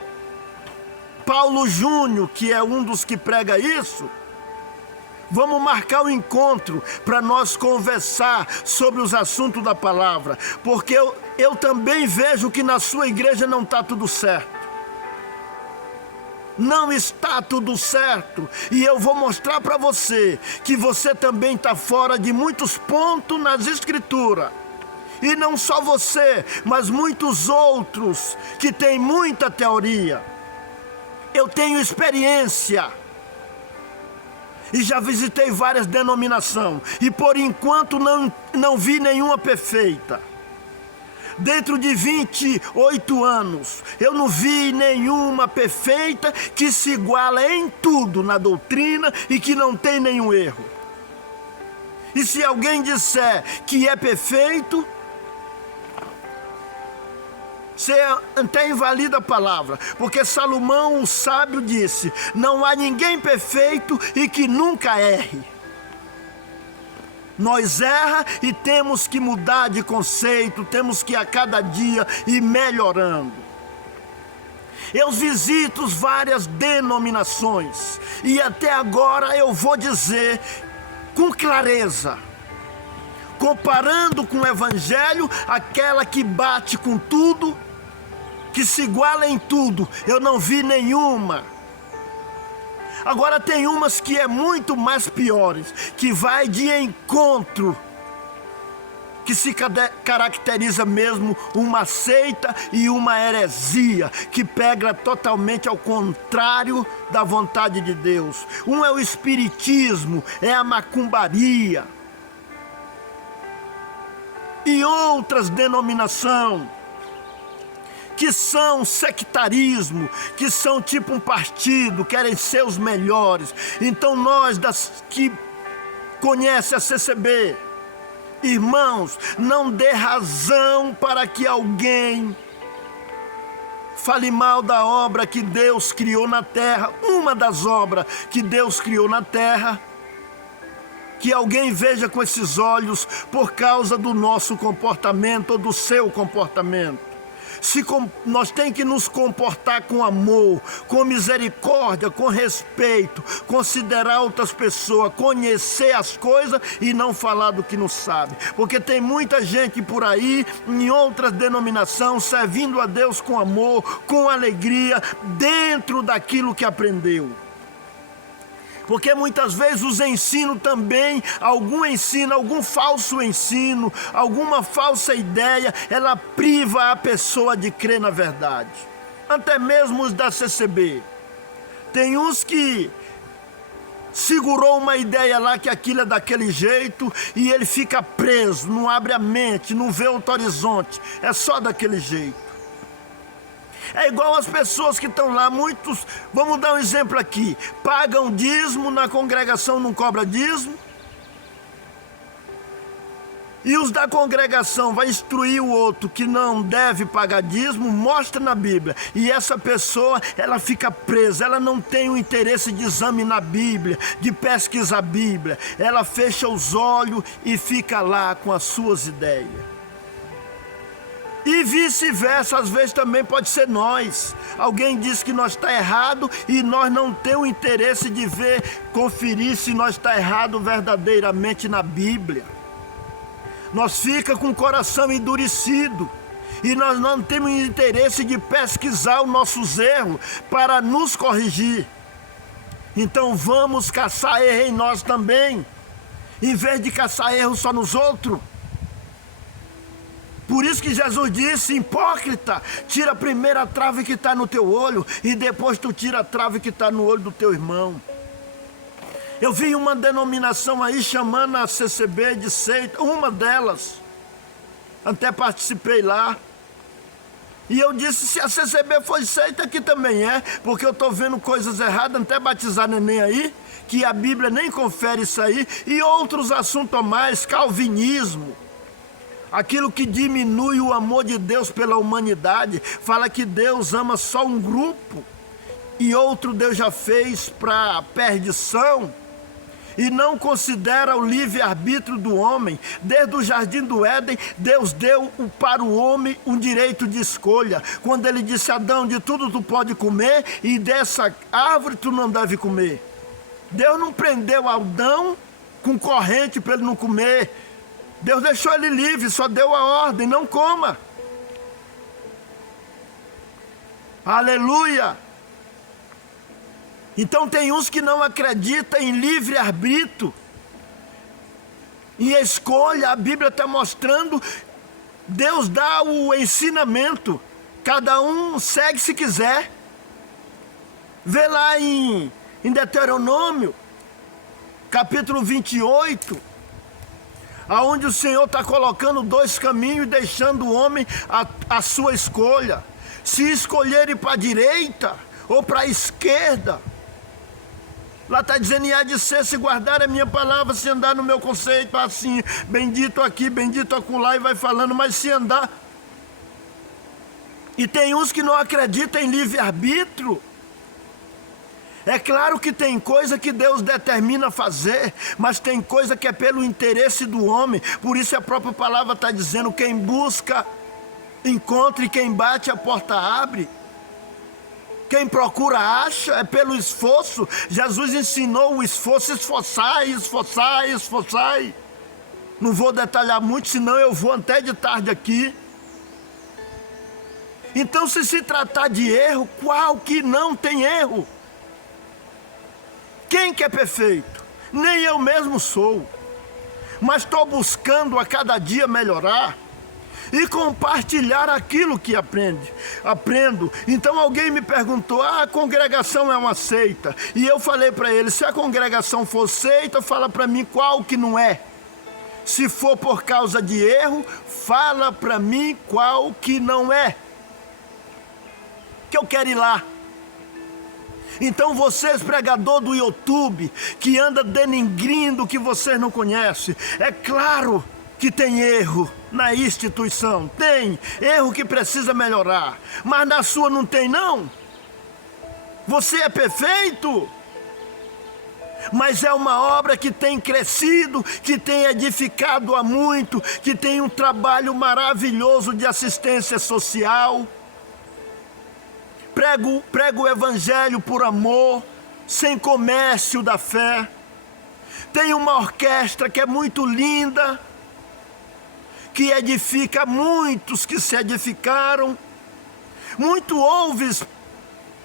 Paulo Júnior, que é um dos que prega isso, vamos marcar um encontro para nós conversar sobre os assuntos da palavra, porque eu também vejo que na sua igreja não está tudo certo. Não está tudo certo, e eu vou mostrar para você que você também está fora de muitos pontos nas escrituras. E não só você, mas muitos outros que têm muita teoria. Eu tenho experiência e já visitei várias denominações, e por enquanto não vi nenhuma perfeita. Dentro de 28 anos, eu não vi nenhuma perfeita que se iguala em tudo na doutrina e que não tem nenhum erro. E se alguém disser que é perfeito, você até invalida a palavra, porque Salomão, o sábio, disse: não há ninguém perfeito e que nunca erre. Nós erramos e temos que mudar de conceito, temos que a cada dia ir melhorando. Eu visito várias denominações e até agora eu vou dizer com clareza, comparando com o Evangelho, aquela que bate com tudo, que se iguala em tudo, eu não vi nenhuma. Agora tem umas que é muito mais piores, que vai de encontro, que se caracteriza mesmo uma seita e uma heresia, que pega totalmente ao contrário da vontade de Deus. Um é o espiritismo, é a macumbaria, e outras denominações que são sectarismo, que são tipo um partido, querem ser os melhores. Então nós que conhecem a CCB, irmãos, não dê razão para que alguém fale mal da obra que Deus criou na terra, uma das obras que Deus criou na terra, que alguém veja com esses olhos por causa do nosso comportamento ou do seu comportamento. Nós temos que nos comportar com amor, com misericórdia, com respeito, considerar outras pessoas, conhecer as coisas e não falar do que não sabe. Porque tem muita gente por aí, em outras denominações, servindo a Deus com amor, com alegria, dentro daquilo que aprendeu. Porque muitas vezes os ensinos também, algum falso ensino, alguma falsa ideia, ela priva a pessoa de crer na verdade. Até mesmo os da CCB. Tem uns que segurou uma ideia lá que aquilo é daquele jeito e ele fica preso, não abre a mente, não vê outro horizonte, é só daquele jeito. É igual as pessoas que estão lá, muitos, vamos dar um exemplo aqui, pagam dízimo, na congregação não cobra dízimo, e os da congregação vai instruir o outro que não deve pagar dízimo, mostra na Bíblia, e essa pessoa, ela fica presa, ela não tem o interesse de examinar a Bíblia, de pesquisar a Bíblia, ela fecha os olhos e fica lá com as suas ideias. E vice-versa, às vezes também pode ser nós. Alguém diz que nós está errado e nós não temos o interesse de ver, conferir se nós está errado verdadeiramente na Bíblia. Nós fica com o coração endurecido e nós não temos interesse de pesquisar os nossos erros para nos corrigir. Então vamos caçar erro em nós também, em vez de caçar erro só nos outros. Por isso que Jesus disse: hipócrita, tira a primeira trave que está no teu olho e depois tu tira a trave que está no olho do teu irmão. Eu vi uma denominação aí chamando a CCB de seita, uma delas, até participei lá. E eu disse: se a CCB foi seita, aqui também é, porque eu estou vendo coisas erradas, até batizar neném aí, que a Bíblia nem confere isso aí, e outros assuntos a mais, calvinismo. Aquilo que diminui o amor de Deus pela humanidade, fala que Deus ama só um grupo, e outro Deus já fez para perdição, e não considera o livre-arbítrio do homem. Desde o jardim do Éden, Deus deu para o homem um direito de escolha. Quando ele disse: Adão, de tudo tu pode comer, e dessa árvore tu não deve comer. Deus não prendeu Adão com corrente para ele não comer. Deus deixou ele livre, só deu a ordem: não coma. Aleluia! Então tem uns que não acreditam em livre-arbítrio, em escolha. A Bíblia está mostrando, Deus dá o ensinamento, cada um segue se quiser. Vê lá em Deuteronômio, capítulo 28, aonde o Senhor está colocando dois caminhos e deixando o homem a sua escolha. Se escolher ir para a direita ou para a esquerda. Lá está dizendo: e há de ser, se guardar a minha palavra, se andar no meu conceito, assim, bendito aqui, bendito acolá, e vai falando, mas se andar. E tem uns que não acreditam em livre-arbítrio. É claro que tem coisa que Deus determina fazer, mas tem coisa que é pelo interesse do homem. Por isso a própria palavra está dizendo: quem busca, encontra, e quem bate, a porta abre. Quem procura, acha, é pelo esforço. Jesus ensinou o esforço: esforçai, esforçai, esforçai. Não vou detalhar muito, senão eu vou até de tarde aqui. Então, se tratar de erro, qual que não tem erro? Quem que é perfeito? Nem eu mesmo sou. Mas estou buscando a cada dia melhorar e compartilhar aquilo que aprendo. Então alguém me perguntou: a congregação é uma seita? E eu falei para ele: se a congregação for seita, fala para mim qual que não é. Se for por causa de erro, fala para mim qual que não é, que eu quero ir lá. Então vocês, pregador do YouTube, que anda denigrindo o que vocês não conhecem, é claro que tem erro na instituição, tem erro que precisa melhorar, mas na sua não tem não. Você é perfeito, mas é uma obra que tem crescido, que tem edificado a muito, que tem um trabalho maravilhoso de assistência social. Prego o evangelho por amor, sem comércio da fé. Tem uma orquestra que é muito linda, que edifica muitos que se edificaram. Muito ouves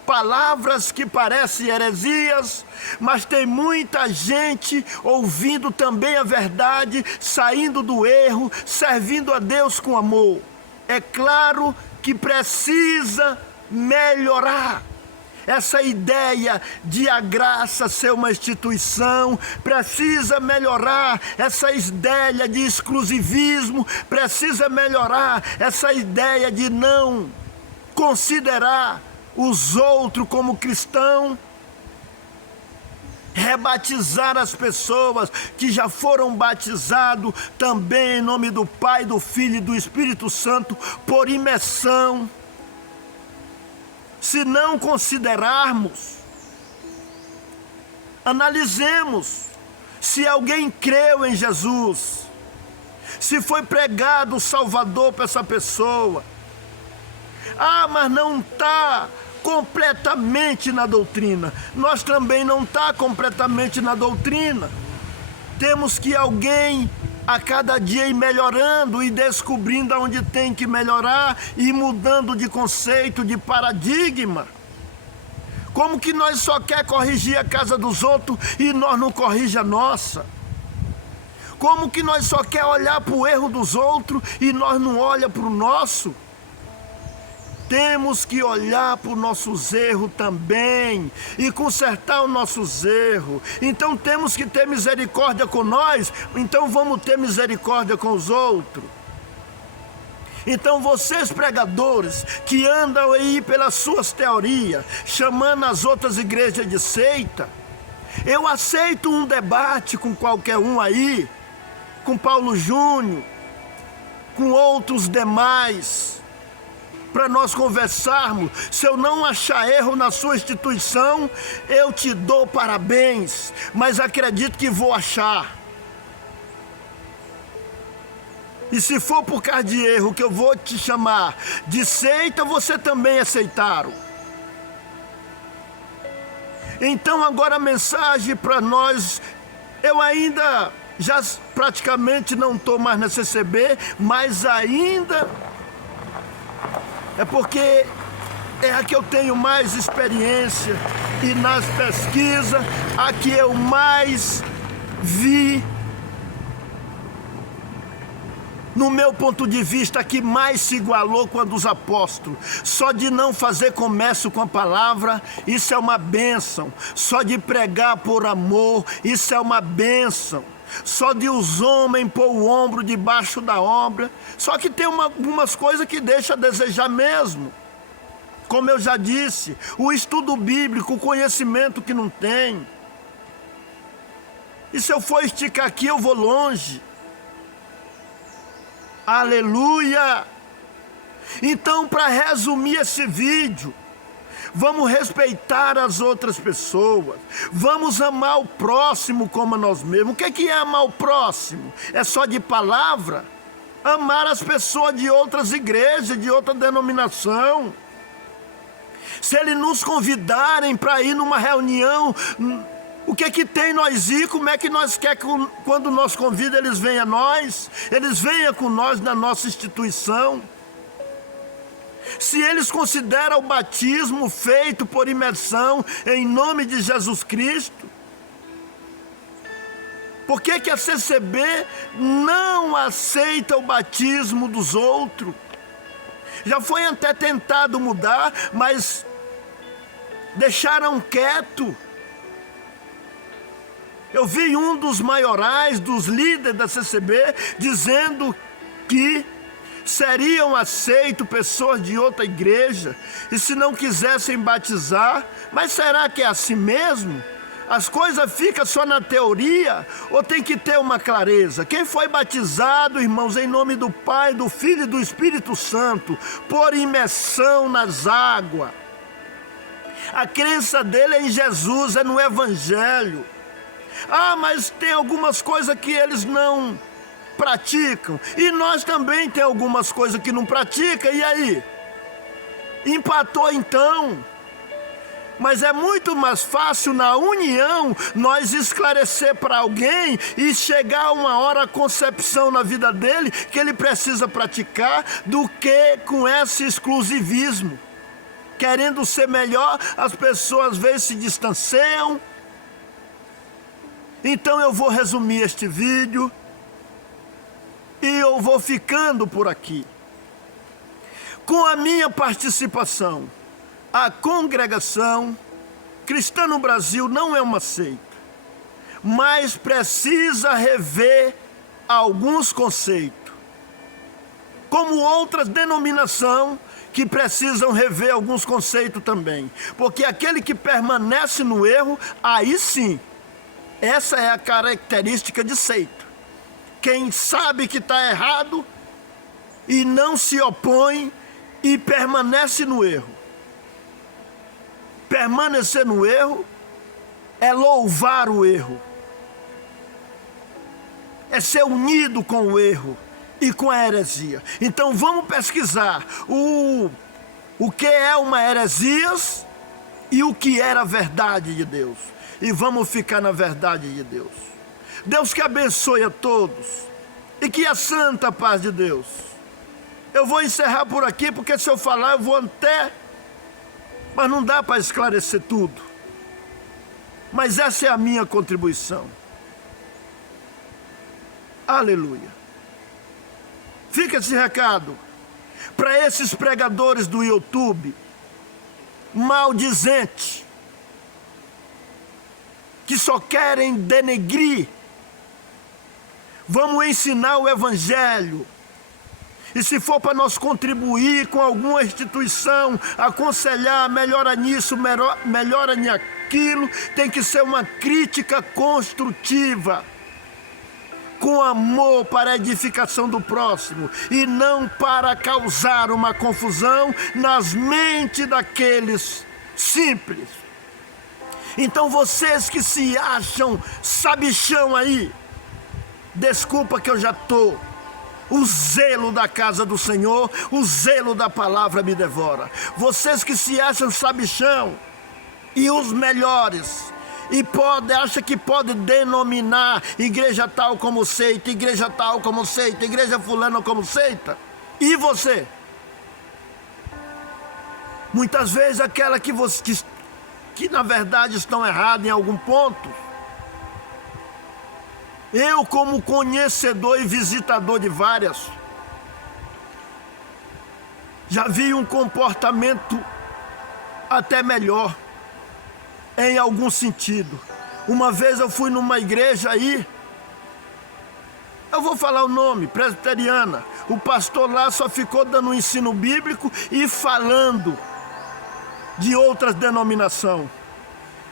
palavras que parecem heresias, mas tem muita gente ouvindo também a verdade, saindo do erro, servindo a Deus com amor. É claro que precisa melhorar. Essa ideia de a graça ser uma instituição precisa melhorar. Essa ideia de exclusivismo precisa melhorar. Essa ideia de não considerar os outros como cristão. Rebatizar as pessoas que já foram batizados também em nome do Pai, do Filho e do Espírito Santo por imersão. Se não considerarmos, analisemos se alguém creu em Jesus, se foi pregado o Salvador para essa pessoa. Ah, mas não está completamente na doutrina. Nós também não está completamente na doutrina. Temos que alguém a cada dia ir melhorando e descobrindo aonde tem que melhorar e mudando de conceito, de paradigma. Como que nós só quer corrigir a casa dos outros e nós não corrige a nossa? Como que nós só quer olhar para o erro dos outros e nós não olha para o nosso? Temos que olhar para os nossos erros também e consertar os nossos erros. Então temos que ter misericórdia com nós, então vamos ter misericórdia com os outros. Então vocês pregadores que andam aí pelas suas teorias, chamando as outras igrejas de seita, eu aceito um debate com qualquer um aí, com Paulo Júnior, com outros demais, para nós conversarmos. Se eu não achar erro na sua instituição, eu te dou parabéns, mas acredito que vou achar. E se for por causa de erro que eu vou te chamar de seita, você também aceitaram. Então agora a mensagem para nós, eu ainda já praticamente não estou mais na CCB, mas ainda é porque é a que eu tenho mais experiência e nas pesquisas a que eu mais vi, no meu ponto de vista, a que mais se igualou com a dos apóstolos. Só de não fazer comércio com a palavra, isso é uma bênção. Só de pregar por amor, isso é uma bênção. Só de os homens pôr o ombro debaixo da obra. Só que tem algumas coisas que deixam a desejar mesmo. Como eu já disse, o estudo bíblico, o conhecimento que não tem. E se eu for esticar aqui, eu vou longe. Aleluia! Então, para resumir esse vídeo, vamos respeitar as outras pessoas. Vamos amar o próximo como a nós mesmos. O que é amar o próximo? É só de palavra? Amar as pessoas de outras igrejas, de outra denominação. Se eles nos convidarem para ir numa reunião, o que tem nós ir? Como é que nós quer que quando nós convida eles venham a nós? Eles venham com nós na nossa instituição. Se eles consideram o batismo feito por imersão em nome de Jesus Cristo, por que a CCB não aceita o batismo dos outros? Já foi até tentado mudar, mas deixaram quieto. Eu vi um dos maiorais, dos líderes da CCB, dizendo que seriam aceitos pessoas de outra igreja, e se não quisessem batizar. Mas será que é assim mesmo? As coisas ficam só na teoria, ou tem que ter uma clareza? Quem foi batizado, irmãos, em nome do Pai, do Filho e do Espírito Santo, por imersão nas águas, a crença dele é em Jesus, é no Evangelho. Ah, mas tem algumas coisas que eles não praticam, e nós também tem algumas coisas que não praticam, e aí? Empatou então. Mas é muito mais fácil na união nós esclarecer para alguém e chegar a uma hora a concepção na vida dele que ele precisa praticar, do que com esse exclusivismo. Querendo ser melhor, as pessoas às vezes se distanciam. Então eu vou resumir este vídeo e eu vou ficando por aqui. Com a minha participação, a congregação cristã no Brasil não é uma seita, mas precisa rever alguns conceitos, como outras denominações que precisam rever alguns conceitos também, porque aquele que permanece no erro, aí sim, essa é a característica de seita. Quem sabe que está errado e não se opõe e permanece no erro. Permanecer no erro é louvar o erro. é ser unido com o erro e com a heresia. Então vamos pesquisar o que é uma heresia e o que era a verdade de Deus. E vamos ficar na verdade de Deus. Deus que abençoe a todos e que a santa paz de Deus. Eu vou encerrar por aqui, porque se eu falar eu vou até... Mas não dá para esclarecer tudo. Mas essa é a minha contribuição. Aleluia. Fica esse recado para esses pregadores do YouTube, maldizentes, que só querem denegrir. Vamos ensinar o Evangelho. E se for para nós contribuir com alguma instituição, aconselhar, melhora nisso, melhora naquilo, tem que ser uma crítica construtiva, com amor para a edificação do próximo, e não para causar uma confusão nas mentes daqueles simples. Então vocês que se acham sabichão aí, desculpa que eu já estou. O zelo da casa do Senhor, o zelo da palavra me devora. Vocês que se acham sabichão e os melhores, e acha que pode denominar igreja tal como seita, igreja tal como seita, igreja fulana como seita. E você? Muitas vezes aquela que na verdade estão erradas em algum ponto. Eu, como conhecedor e visitador de várias, já vi um comportamento até melhor, em algum sentido. Uma vez eu fui numa igreja aí, eu vou falar o nome, presbiteriana. O pastor lá só ficou dando um ensino bíblico e falando de outras denominações.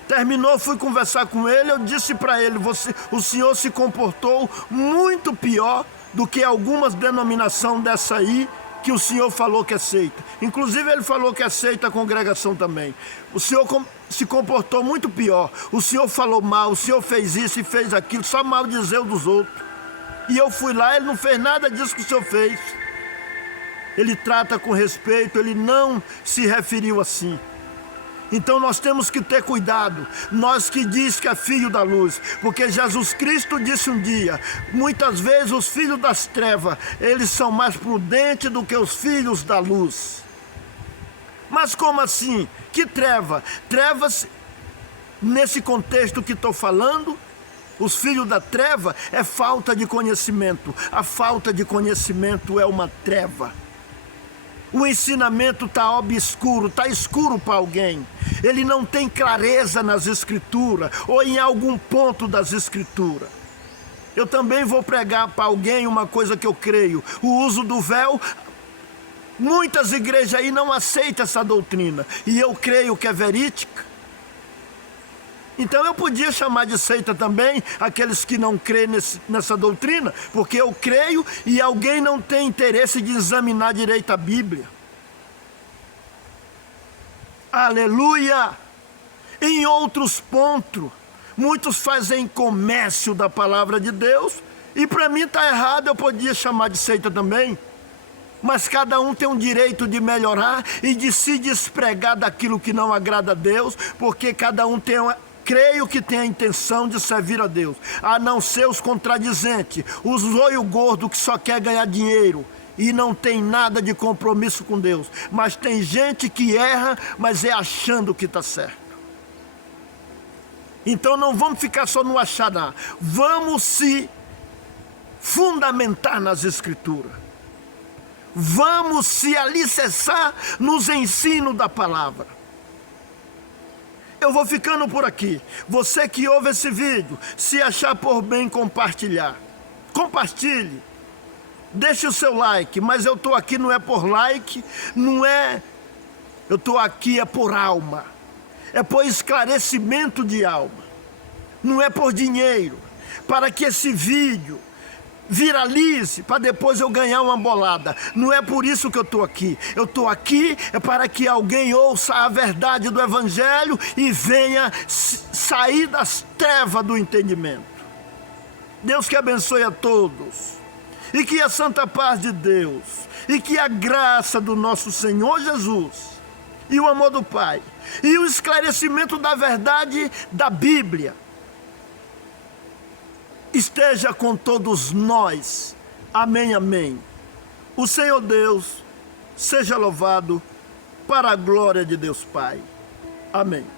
Terminou, fui conversar com ele, eu disse para ele, o senhor se comportou muito pior do que algumas denominações dessa aí, que o senhor falou que é seita. Inclusive ele falou que é seita a congregação também. O senhor se comportou muito pior. O senhor falou mal, o senhor fez isso e fez aquilo, só maldizer dos outros. E eu fui lá, ele não fez nada disso que o senhor fez. Ele trata com respeito, ele não se referiu assim. Então nós temos que ter cuidado, nós que diz que é filho da luz, porque Jesus Cristo disse um dia, muitas vezes os filhos das trevas, eles são mais prudentes do que os filhos da luz. Mas como assim? Que treva? Trevas, nesse contexto que estou falando, os filhos da treva é falta de conhecimento. A falta de conhecimento é uma treva. O ensinamento está obscuro, está escuro para alguém. Ele não tem clareza nas escrituras ou em algum ponto das escrituras. Eu também vou pregar para alguém uma coisa que eu creio. O uso do véu, muitas igrejas aí não aceitam essa doutrina. E eu creio que é verídica. Então eu podia chamar de seita também aqueles que não creem nessa doutrina, porque eu creio e alguém não tem interesse de examinar direito a Bíblia. Aleluia! Em outros pontos, muitos fazem comércio da palavra de Deus, e para mim está errado, eu podia chamar de seita também. Mas cada um tem um direito de melhorar e de se despregar daquilo que não agrada a Deus, porque cada um tem creio que tem a intenção de servir a Deus, a não ser os contradizentes, os olho gordo que só quer ganhar dinheiro e não tem nada de compromisso com Deus. Mas tem gente que erra, mas é achando que está certo. Então não vamos ficar só no achará, vamos se fundamentar nas escrituras. Vamos se alicerçar nos ensinos da palavra. Eu vou ficando por aqui. Você que ouve esse vídeo, se achar por bem compartilhar, compartilhe. Deixe o seu like, mas eu estou aqui não é por like, não é... Eu estou aqui é por alma. É por esclarecimento de alma. Não é por dinheiro. Para que esse vídeo viralize, para depois eu ganhar uma bolada. Não é por isso que eu estou aqui. Eu estou aqui é para que alguém ouça a verdade do Evangelho e venha sair das trevas do entendimento. Deus que abençoe a todos. E que a santa paz de Deus, e que a graça do nosso Senhor Jesus, e o amor do Pai, e o esclarecimento da verdade da Bíblia, esteja com todos nós. Amém, amém. O Senhor Deus seja louvado para a glória de Deus Pai. Amém.